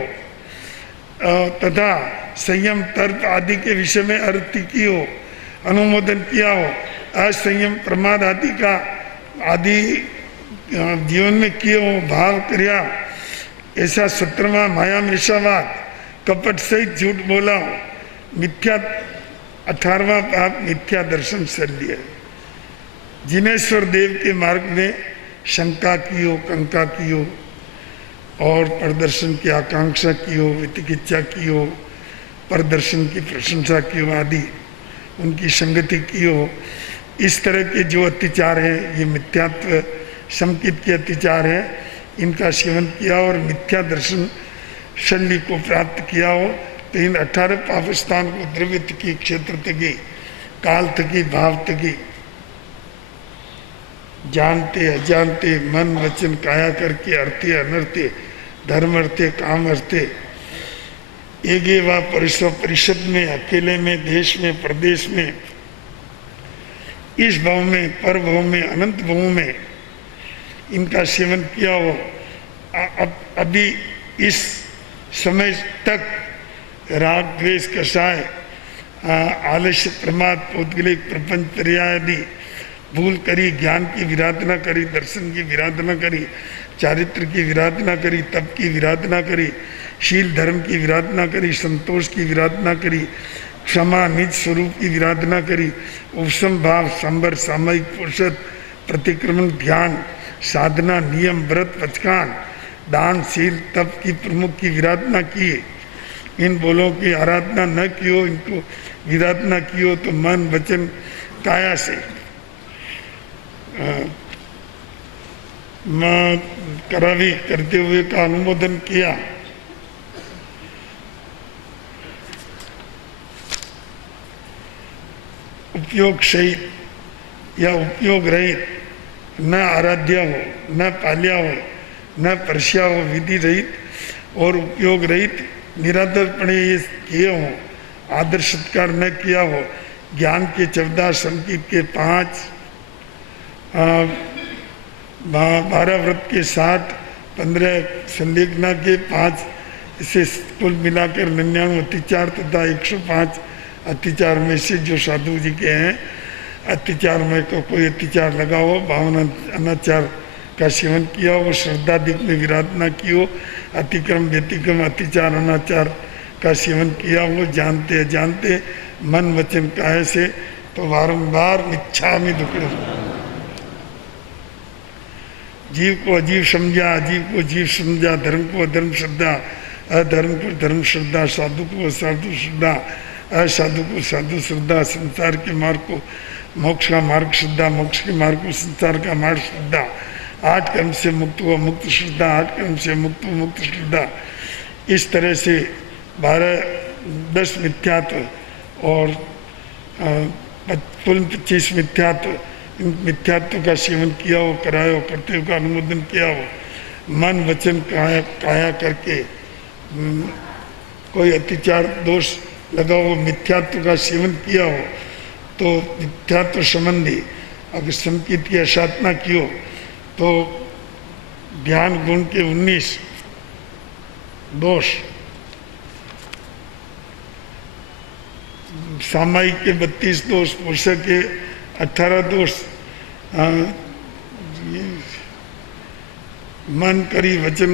तथा संयम तर्क आदि के विषय में अरत्ती की हो, अनुमोदन किया हो। असंयम प्रमाद आदि का आदि जीवन में किए हो, भाव क्रिया, ऐसा 17वां माया मिर्षावाद, कपट सहित झूठ बोला हो। मिथ्या 18वां पाप, मिथ्या दर्शन शल्य। जिनेश्वर देव के मार्ग में शंका की हो, कंका की हो और प्रदर्शन की आकांक्षा की हो, विचिकित्सा की हो, प्रदर्शन की प्रशंसा की हो आदि, उनकी संगति की हो। इस तरह के जो अत्याचार हैं, ये मिथ्यात्व संकित के अत्याचार हैं, इनका सेवन किया और मिथ्या दर्शन शल्य को प्राप्त किया हो, तो इन 18 पाप स्थान को द्रव्य की, क्षेत्र तकी, काल तकी, भाव तकी, जानते अजानते, मन वचन काया करके, अर्थे अनर्थे, धर्म अर्थे, काम अर्थे, एगे व परिषद में, अकेले में, देश में, प्रदेश में, इस भाव में, पर भाव में, अनंत भाव में इनका सेवन किया हो। अभी इस समय तक राग द्वेष कषाय आलस्य प्रमाद पौद्गलिक प्रपंच पर्याय आदि भूल करी, ज्ञान की विराधना करी, दर्शन की विराधना करी, चारित्र की विराधना करी, तप की विराधना करी, शील धर्म की विराधना करी, संतोष की विराधना करी, क्षमा निज स्वरूप की विराधना करी, उपशम भाव संबर सामयिक पुरुषत्व प्रतिक्रमण ध्यान साधना नियम व्रत पचकान दान शील तप की प्रमुख की विराधना किए। इन बोलों की आराधना न कियो, इनको विराधना कियो तो मन वचन काया से करावी करते हुए का अनुमोदन किया। उपयोग सहित या उपयोग रहित न आराध्या हो, न पाल्या हो, न परस्या हो, विधि रहित और उपयोग रहित निरादरपणे ये किए हों, आदर सत्कार न किया हो, ज्ञान के 14 संकीर्त के 5 12 व्रत के 60 15 संलेखना के 5 इसे कुल मिलाकर 99 अत्याचार तथा 105 अत्याचार में से जो साधु जी के हैं, अत्याचार में को कोई अत्याचार लगा हो, 52 अनाचार का सेवन किया हो, श्रद्धाधिक में विराधना की हो, अतिक्रम व्यतिक्रम अत्याचार अनाचार का सेवन किया हो, जानते अजानते मन वचन काहे से, तो बारंबार मिच्छामि दुक्कडम। जीव को अजीव समझा, अजीव को जीव समझा, धर्म को अधर्म श्रद्धा, अधर्म को धर्म श्रद्धा, साधु को असाधु श्रद्धा, असाधु को साधु श्रद्धा, संसार के मार्ग को मोक्ष का मार्ग श्रद्धा, मोक्ष के मार्ग को संसार का मार्ग श्रद्धा, 8 कर्म से मुक्त हुआ मुक्त श्रद्धा, 8 कर्म से मुक्त हुआ मुक्त श्रद्धा। इस तरह से 10 मिथ्यात्व और कुल 25 मिथ्यात्व, इन मिथ्यात्व का सेवन किया हो, कराया हो, कर्तव्य का अनुमोदन किया हो, मन वचन काया करके कोई अत्याचार दोष लगा हो, मिथ्यात्व का सेवन किया हो, तो मिथ्यात्व संबंधी अगर संकेत की असाधना की हो तो ज्ञान गुण के 19 दोष, सामायिक के 32 दोष, पुरुष के 18 दोष, मन करी वचन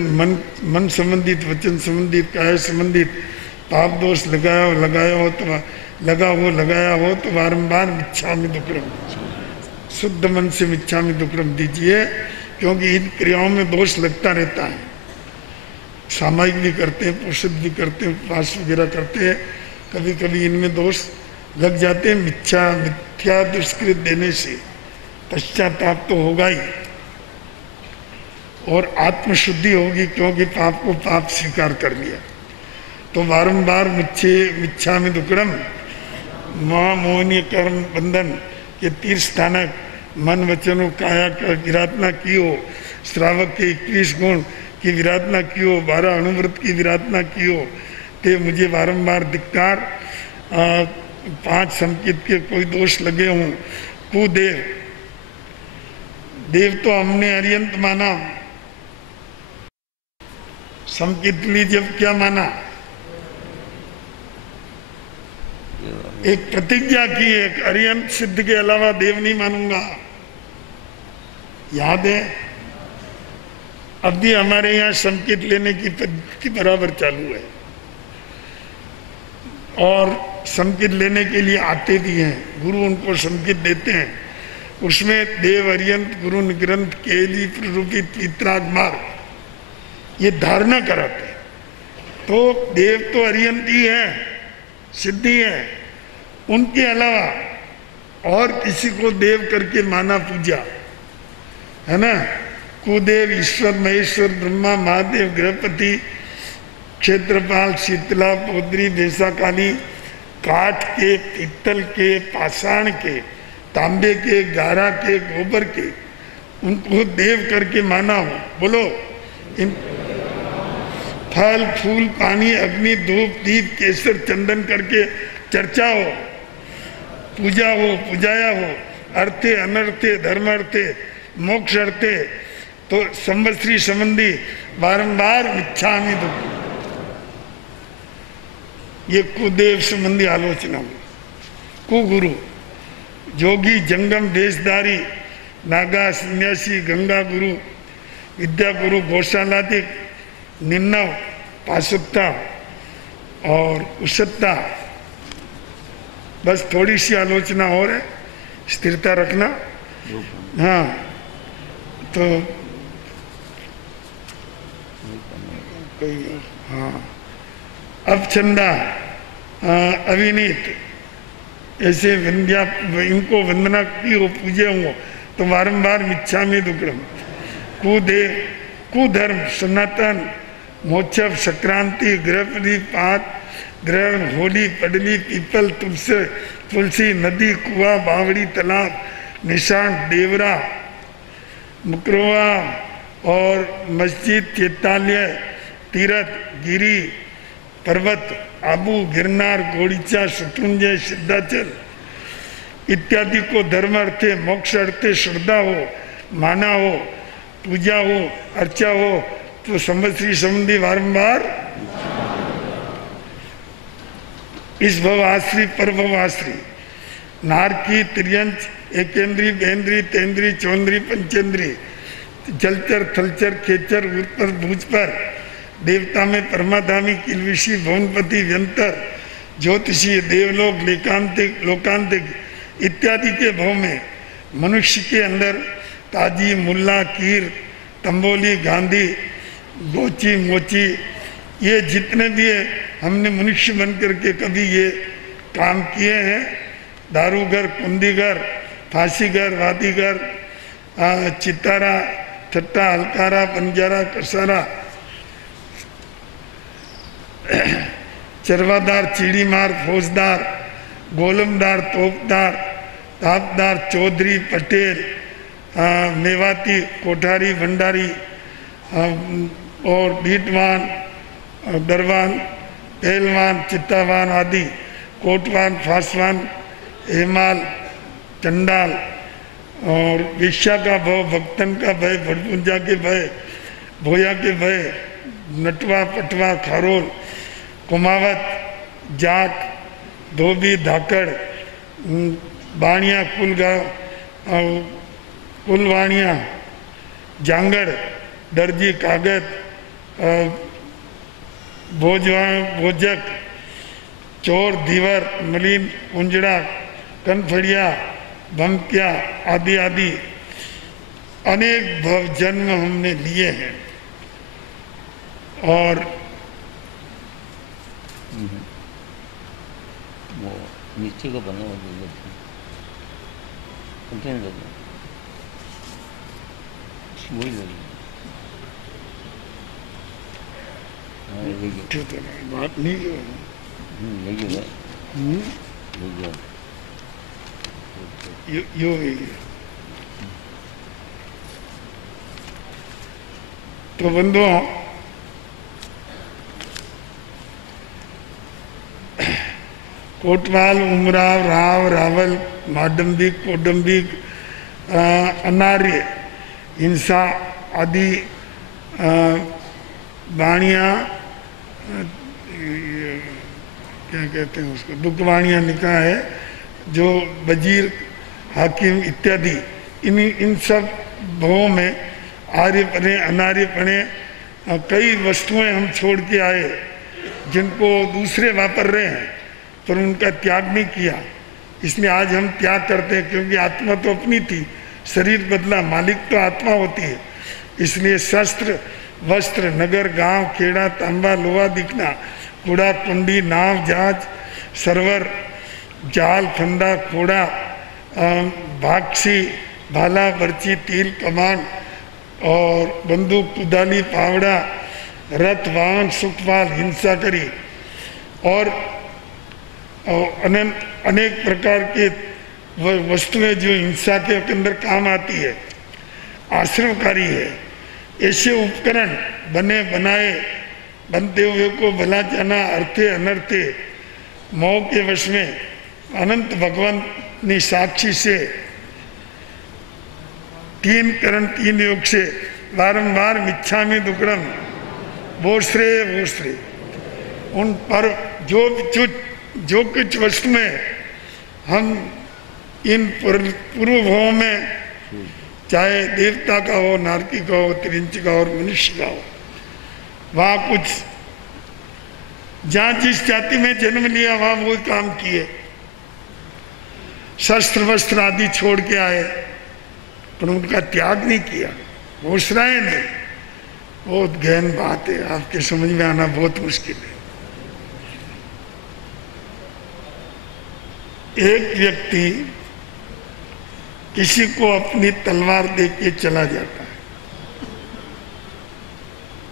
मन संबंधित वचन संबंधित काया संबंधित पाप दोष लगाया हो तो बारंबार मिच्छामि दुक्कडम, शुद्ध मन से मिच्छामि दुक्कडम दीजिए, क्योंकि इन क्रियाओं में दोष लगता रहता है। सामायिक भी करते हैं, पुरुषित भी करते हैं, उपवास वगैरह करते हैं, कभी कभी इनमें दोष लग जाते हैं। मिथ्या दुष्कृत देने से पश्चाताप तो होगा ही और आत्मशुद्धि होगी, क्योंकि पाप को पाप स्वीकार कर लिया। तो बारंबार मिच्छामि दुक्कडम, मां मोहनीय कर्म बंधन के तीर्थ स्थानक मन वचनों काया का विराधना की हो, श्रावक के 21 गुण की विराधना की हो, 12 अनुव्रत की विराधना की हो, ते मुझे बारंबार धिक्कार, 5 संकेत के कोई दोष लगे हों, कुदेव, देव तो हमने अर्यंत माना, संकेत लीजिए क्या माना, एक प्रतिज्ञा की है, अर्यंत सिद्ध के अलावा देव नहीं मानूंगा, याद है। अब भी हमारे यहाँ संकेत लेने की पद्धति बराबर चालू है और संकेत लेने के लिए आते भी हैं, गुरु उनको संकेत देते हैं, उसमें देव अर्यंत गुरु निग्रंथ केली प्ररूपित वितराग मार्ग ये धारणा कराते हैं। तो देव तो अर्यंत ही है, सिद्धि है, उनके अलावा और किसी को देव करके माना पूजा है ना। कुदेव, ईश्वर, महेश्वर, ब्रह्मा, महादेव, गृहपति, क्षेत्रपाल, शीतला, पौद्री, बेसाकाली, काठ के, पीतल के, पाषाण के, तांबे के, गारा के, गोबर के, उनको देव करके माना हो। बोलो, इन फल फूल पानी अग्नि धूप दीप केसर चंदन करके चर्चा हो, पूजा हो, पूजाया हो, अर्थे अनर्थे धर्म अर्थे मोक्ष अर्थे, तो संवत्सरी संबंधी बारंबार मिच्छामि दुक्कडम। ये कुदेव संबंधी आलोचना हुई। कुगुरु, जोगी, जंगम, वेशधारी, नागा, सन्यासी, गंगा गुरु, विद्या गुरु, गौशालाधिक, निन्नव, पाशुकता और उषत्ता। बस थोड़ी सी आलोचना और है, स्थिरता रखना। हाँ, तो हाँ, अवचंदा, अविनीत, ऐसे वंद्या, इनको वंदना की हो, पूजे हो तो बारंबार मिच्छामि दुक्कड़म। कुदेव, कुधर्म, सनातन, मोक्षव, संक्रांति, गृहपति, पात, ग्रहण, होली, पडली, पीपल, तुलसी, नदी, कुआ, बावड़ी, तालाब, निशान, देवरा, मुकरवा और मस्जिद, चैतालय, तीर्थ, गिरी, पर्वत, आबू, गिरनार, गोड़ीचा, शत्रुंजय, सिद्धाचल इत्यादि को धर्म अर्थे, मोक्ष अर्थे श्रद्धा हो, माना हो, पूजा हो, अर्चा हो तो संवत्सरी संबंधी बारंबार इस भवाश्री पर भवाश्री, नारकी, त्रियंच, एकेंद्री, बेंद्री, तेंद्री, चौंद्री, पंचेंद्री, जलचर, थलचर, खेचर, ऊपर, भूज पर, देवता में परमाधामी, किलविशी, भवनपति, व्यंतर, ज्योतिषी, देवलोक, लेकांतिक, लोकांतिक इत्यादि के भव में मनुष्य के अंदर ताजी, मुल्ला, कीर, तंबोली, गांधी, गोची, मोची, ये जितने भी है हमने मनुष्य बन करके कभी ये काम किए हैं। दारूगर, कुंदीगर, फांसीगर, वादीगर, चितारा, ठट्टा, हलकारा, बंजारा, कसारा, चरवादार, चीड़ीमार, फौजदार, गोलमदार, तोपदार, तापदार, चौधरी, पटेल, मेवाती, कोठारी, भंडारी और बीटवान, दरवान, पहलवान, चित्तावान आदि, कोटवान, फासवान, हेमाल, चंडाल और विश्या का भय, भक्तन का भय, भड़पुंजा के भय, भोया के भय, नटवा, पटवा, खारोल, कुमावत, जाट, धोबी, धाकड़, बाणिया, कुलवाणिया, जांगड़, दर्जी, कागज, भोजक, चोर, दीवर, मलिन, कुंजड़ा, कनफड़िया, भमकिया आदि आदि अनेक भव जन्म हमने लिए हैं। और वो नीचे का बना हुआ वही लगी। बात नहीं तो बंधुओं, कोटवाल, उमराव, राव, रावल, माडम्बिक, कौडम्बिक, अनार्य, हिंसा आदि वाणियाँ, क्या कहते हैं उसको, दुखवाणियाँ लिखा है, जो वजीर, हाकिम इत्यादि, इन सब भवों में आर्यपने, अनार्यपने कई वस्तुएं हम छोड़ के आए जिनको दूसरे वापर रहे हैं, पर उनका त्याग नहीं किया। इसलिए आज हम त्याग करते हैं, क्योंकि आत्मा तो अपनी थी, शरीर बदला, मालिक तो आत्मा होती है। इसलिए शस्त्र, वस्त्र, नगर, गांव, खेड़ा, तांबा, लोहा दिखना, कूड़ा, कुंडी, नाव, जहाज, सरवर, जाल, फंदा, कोड़ा, भाक्षी, भाला, बर्ची, तीर, कमान और बंदूक, कुदाली, पावड़ा, रथ, वाहन, सुखपाल, हिंसा करी और अनेक प्रकार के वस्तुएं जो हिंसा के अंदर काम आती है, आश्रमकारी है। ऐसे उपकरण बने बनाए, बनते हुए को भला जाना, अर्थे अनर्थे, मोह के वश में अनंत भगवान ने साक्षी से तीन करण तीन योग से बारंबार मिच्छामि दुक्कड़म, वो श्रेय उन पर जो कुछ वस्तुएं हम इन पूर्व भाव में, चाहे देवता का हो, नारकी का हो, त्रिंच का और मनुष्य का हो, वहां कुछ जहां जिस जाति में जन्म लिया वहां वो काम किए, शस्त्र वस्त्र आदि छोड़ के आए, पर उनका त्याग नहीं किया, घोषणाएं नहीं। बहुत गहन बात है, आपके समझ में आना बहुत मुश्किल है। एक व्यक्ति किसी को अपनी तलवार दे के चला जाता है,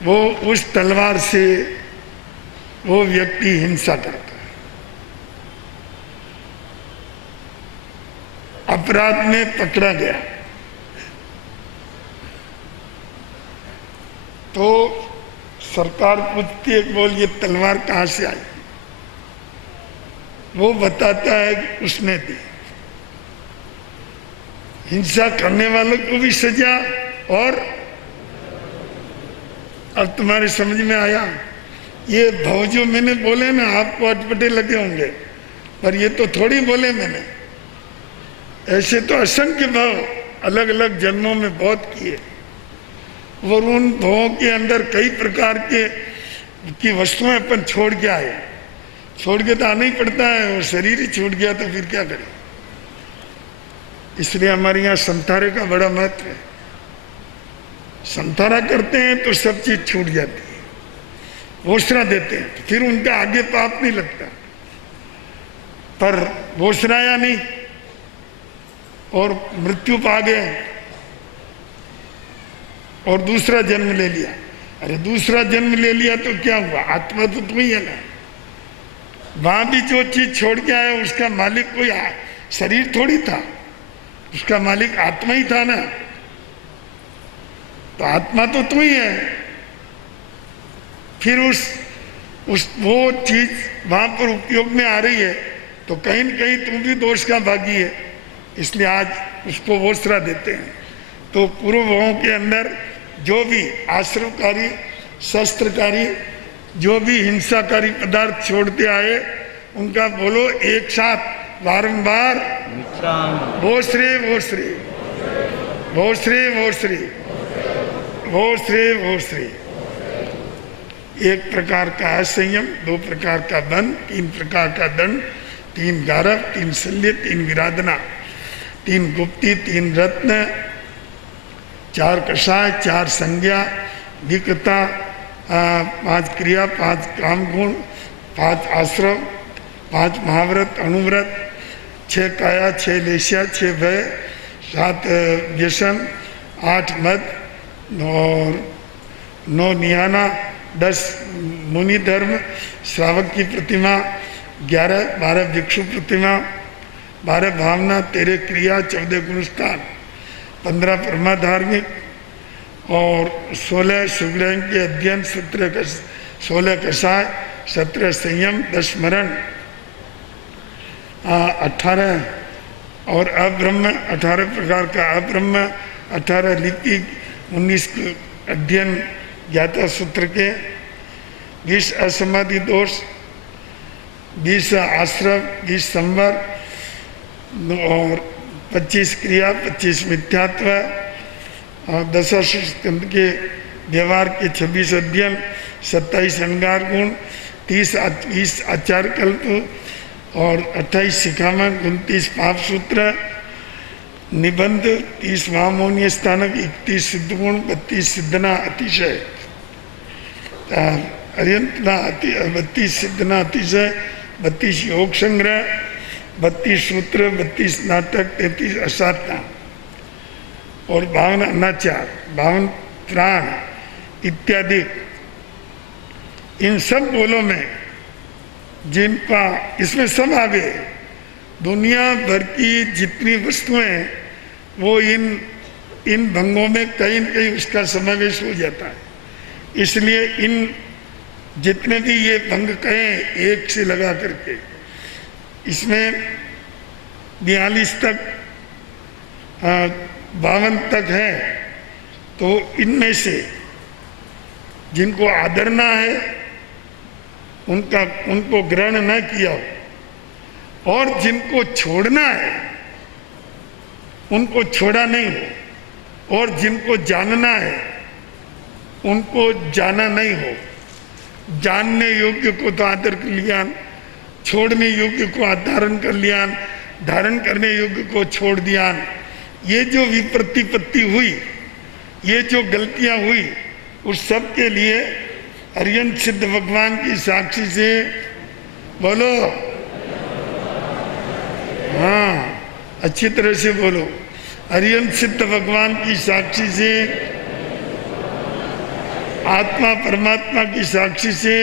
वो उस तलवार से वो व्यक्ति हिंसा करता है, अपराध में पकड़ा गया, तो सरकार पूछती है, बोल ये तलवार कहां से आई? वो बताता है कि उसने दी। हिंसा करने वालों को भी सजा, और अब तुम्हारे समझ में आया, ये भाव जो मैंने बोले ना, आपको अटपटे लगे होंगे, पर ये तो थोड़ी बोले मैंने, ऐसे तो असंख्य भाव अलग अलग जन्मों में बहुत किए, और उन भावों के अंदर कई प्रकार की वस्तुएं अपन छोड़ के आए। छोड़ के तो आना ही पड़ता है, और शरीर ही छूट गया तो फिर क्या करें। इसलिए हमारे यहाँ संतारे का बड़ा महत्व है। संतारा करते हैं तो सब चीज छूट जाती है, घोषणा देते हैं तो फिर उनका आगे पाप नहीं लगता, पर घोषणाया नहीं और मृत्यु पा गए और दूसरा जन्म ले लिया। अरे दूसरा जन्म ले लिया तो क्या हुआ? आत्मा तो तू ही है ना। वहां भी जो चीज छोड़ के आया उसका मालिक कोई शरीर थोड़ी था, उसका मालिक आत्मा ही था ना। तो आत्मा तो तू ही है। फिर वो चीज वहां पर उपयोग में आ रही है तो कहीं न कहीं तुम भी दोष का भागी है, इसलिए आज उसको वोसरा देते हैं। तो पूर्व भावों के अंदर जो भी आश्रमकारी, शस्त्रकारी, जो भी हिंसाकारी पदार्थ छोड़ते आए, उनका बोलो एक साथ बारंबार, भोसरे भोसरे भोसरे भोसरे भोसरे भोसरे। एक प्रकार का असंयम, दो प्रकार का बंध, तीन प्रकार का दंड, तीन गारव, तीन शल्य, तीन विराधना, तीन गुप्ती, तीन रत्न, चार कषाय, चार संज्ञा, विकता, 5 क्रिया, 5 काम गुण, 5 आश्रम, 5 महाव्रत अनुव्रत, 6 काया, 6 लेशिया, 6 भय, 7 व्यसन, 8 मद और 9 नियाना, 10 मुनि धर्म, श्रावक की प्रतिमा, 12 भिक्षु प्रतिमा, 12 भावना, 13 क्रिया, 14 गुणस्थान, 15 परमा धार्मिक और 16 शुक्लांग के अध्ययन, 16 कषाय, 17 संयम, 10 स्मरण, 18 और अब्रह्म, 18 प्रकार का अब्रह्म, 18 लिपि, 19 अध्ययन ज्ञाता सूत्र के, 20 असमाधि दोष, 20 आश्रम, 20 संवर और 25 क्रिया, 25 मिथ्यात्व, 10 स्कंद के व्यवहार के 26 अध्ययन, 27 श्रृंगार गुण, 30 आचार कल्प और 28 शिखामण, 29 पाप सूत्र निबंध, 30 महामौनीय स्थानक, 31 सिद्ध गुण, 32 सिद्धना अतिशय, अर्यंतना 32 सिद्धना अतिशय, 32 योग संग्रह, 32 सूत्र, 32 नाटक, 33 असाधना और 52 अनाचार, 52 प्राण इत्यादि। इन सब बोलों में जिनका इसमें सब आ गए, दुनिया भर की जितनी वस्तुएं वो इन भंगों में कहीं न कहीं उसका समावेश हो जाता है। इसलिए इन जितने भी ये भंग कहें एक से लगा करके, इसमें 42 तक 52 तक है। तो इनमें से जिनको आदरना है उनको ग्रहण न किया हो, और जिनको छोड़ना है उनको छोड़ा नहीं हो, और जिनको जानना है उनको जाना नहीं हो। जानने योग्य को तो आदर कर लिया, छोड़ने योग्य को आधारण कर लिया, धारण करने योग्य को छोड़ दिया। ये जो विप्रतिपत्ति हुई, ये जो गलतियां हुई, उस सब के लिए अरिहंत सिद्ध भगवान की साक्षी से बोलो, हाँ अच्छी तरह से बोलो, अरिहंत सिद्ध भगवान की साक्षी से, आत्मा परमात्मा की साक्षी से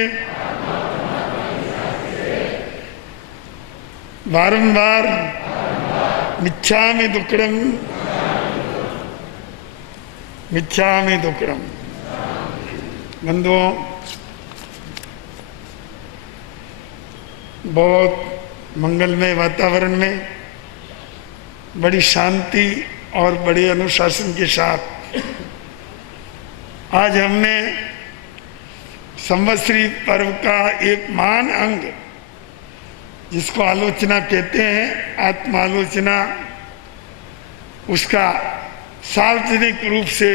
बारंबार मिच्छामि दुक्कडम, मिच्छामि दुक्कडम। बंधुओं, बहुत मंगलमय वातावरण में बड़ी शांति और बड़े अनुशासन के साथ आज हमने संवत्सरी पर्व का एक महान अंग, जिसको आलोचना कहते हैं, आत्मालोचना, उसका सार्वजनिक रूप से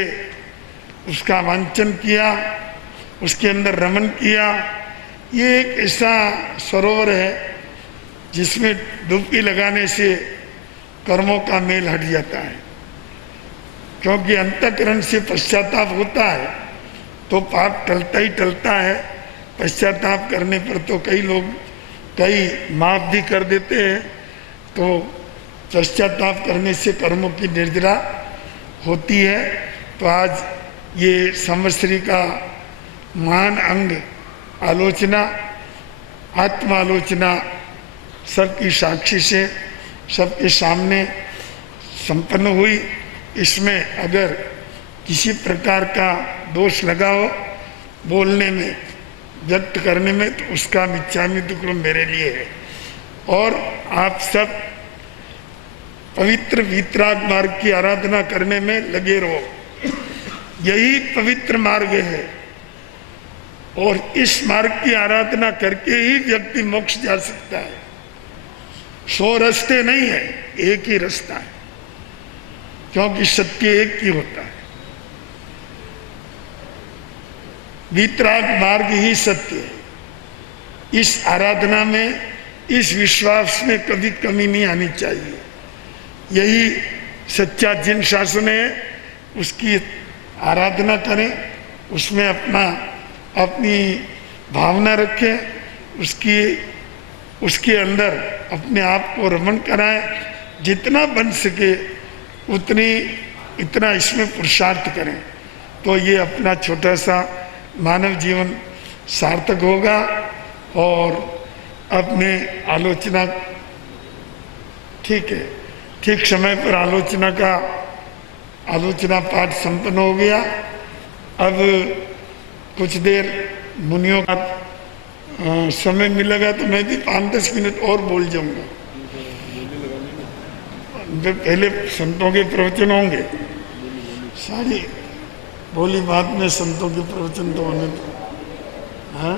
उसका वांचन किया, उसके अंदर रमन किया। ये एक ऐसा सरोवर है जिसमें डुबकी लगाने से कर्मों का मेल हट जाता है, क्योंकि अंतःकरण से पश्चाताप होता है तो पाप टलता ही टलता है। पश्चाताप करने पर तो कई लोग कई माफ भी कर देते हैं, तो पश्चाताप करने से कर्मों की निर्जरा होती है। तो आज ये संवत्सरी का महान अंग आलोचना, आत्मालोचना सबकी साक्षी से सबके सामने संपन्न हुई। इसमें अगर किसी प्रकार का दोष लगा हो बोलने में, व्यक्त करने में, तो उसका मिच्छामि दुक्कडम मेरे लिए है। और आप सब पवित्र वीतराग मार्ग की आराधना करने में लगे रहो, यही पवित्र मार्ग है। और इस मार्ग की आराधना करके ही व्यक्ति मोक्ष जा सकता है। 100 रास्ते नहीं है, एक ही रास्ता है, क्योंकि सत्य एक ही होता है। वीतराग मार्ग ही सत्य है। इस आराधना में, इस विश्वास में कभी कमी नहीं आनी चाहिए। यही सच्चा जिन शासन है, उसकी आराधना करें, उसमें अपनी भावना रखें, उसके अंदर अपने आप को रमण कराएं, जितना बन सके इतना इसमें पुरुषार्थ करें, तो ये अपना छोटा सा मानव जीवन सार्थक होगा। और अपने आलोचना, ठीक है, ठीक समय पर आलोचना पाठ संपन्न हो गया। अब कुछ देर मुनियों का समय मिलेगा तो मैं भी 5-10 मिनट और बोल जाऊंगा। पहले संतों के प्रवचन होंगे, सारी बोली बात में संतों के प्रवचन तो होने दो। हाँ।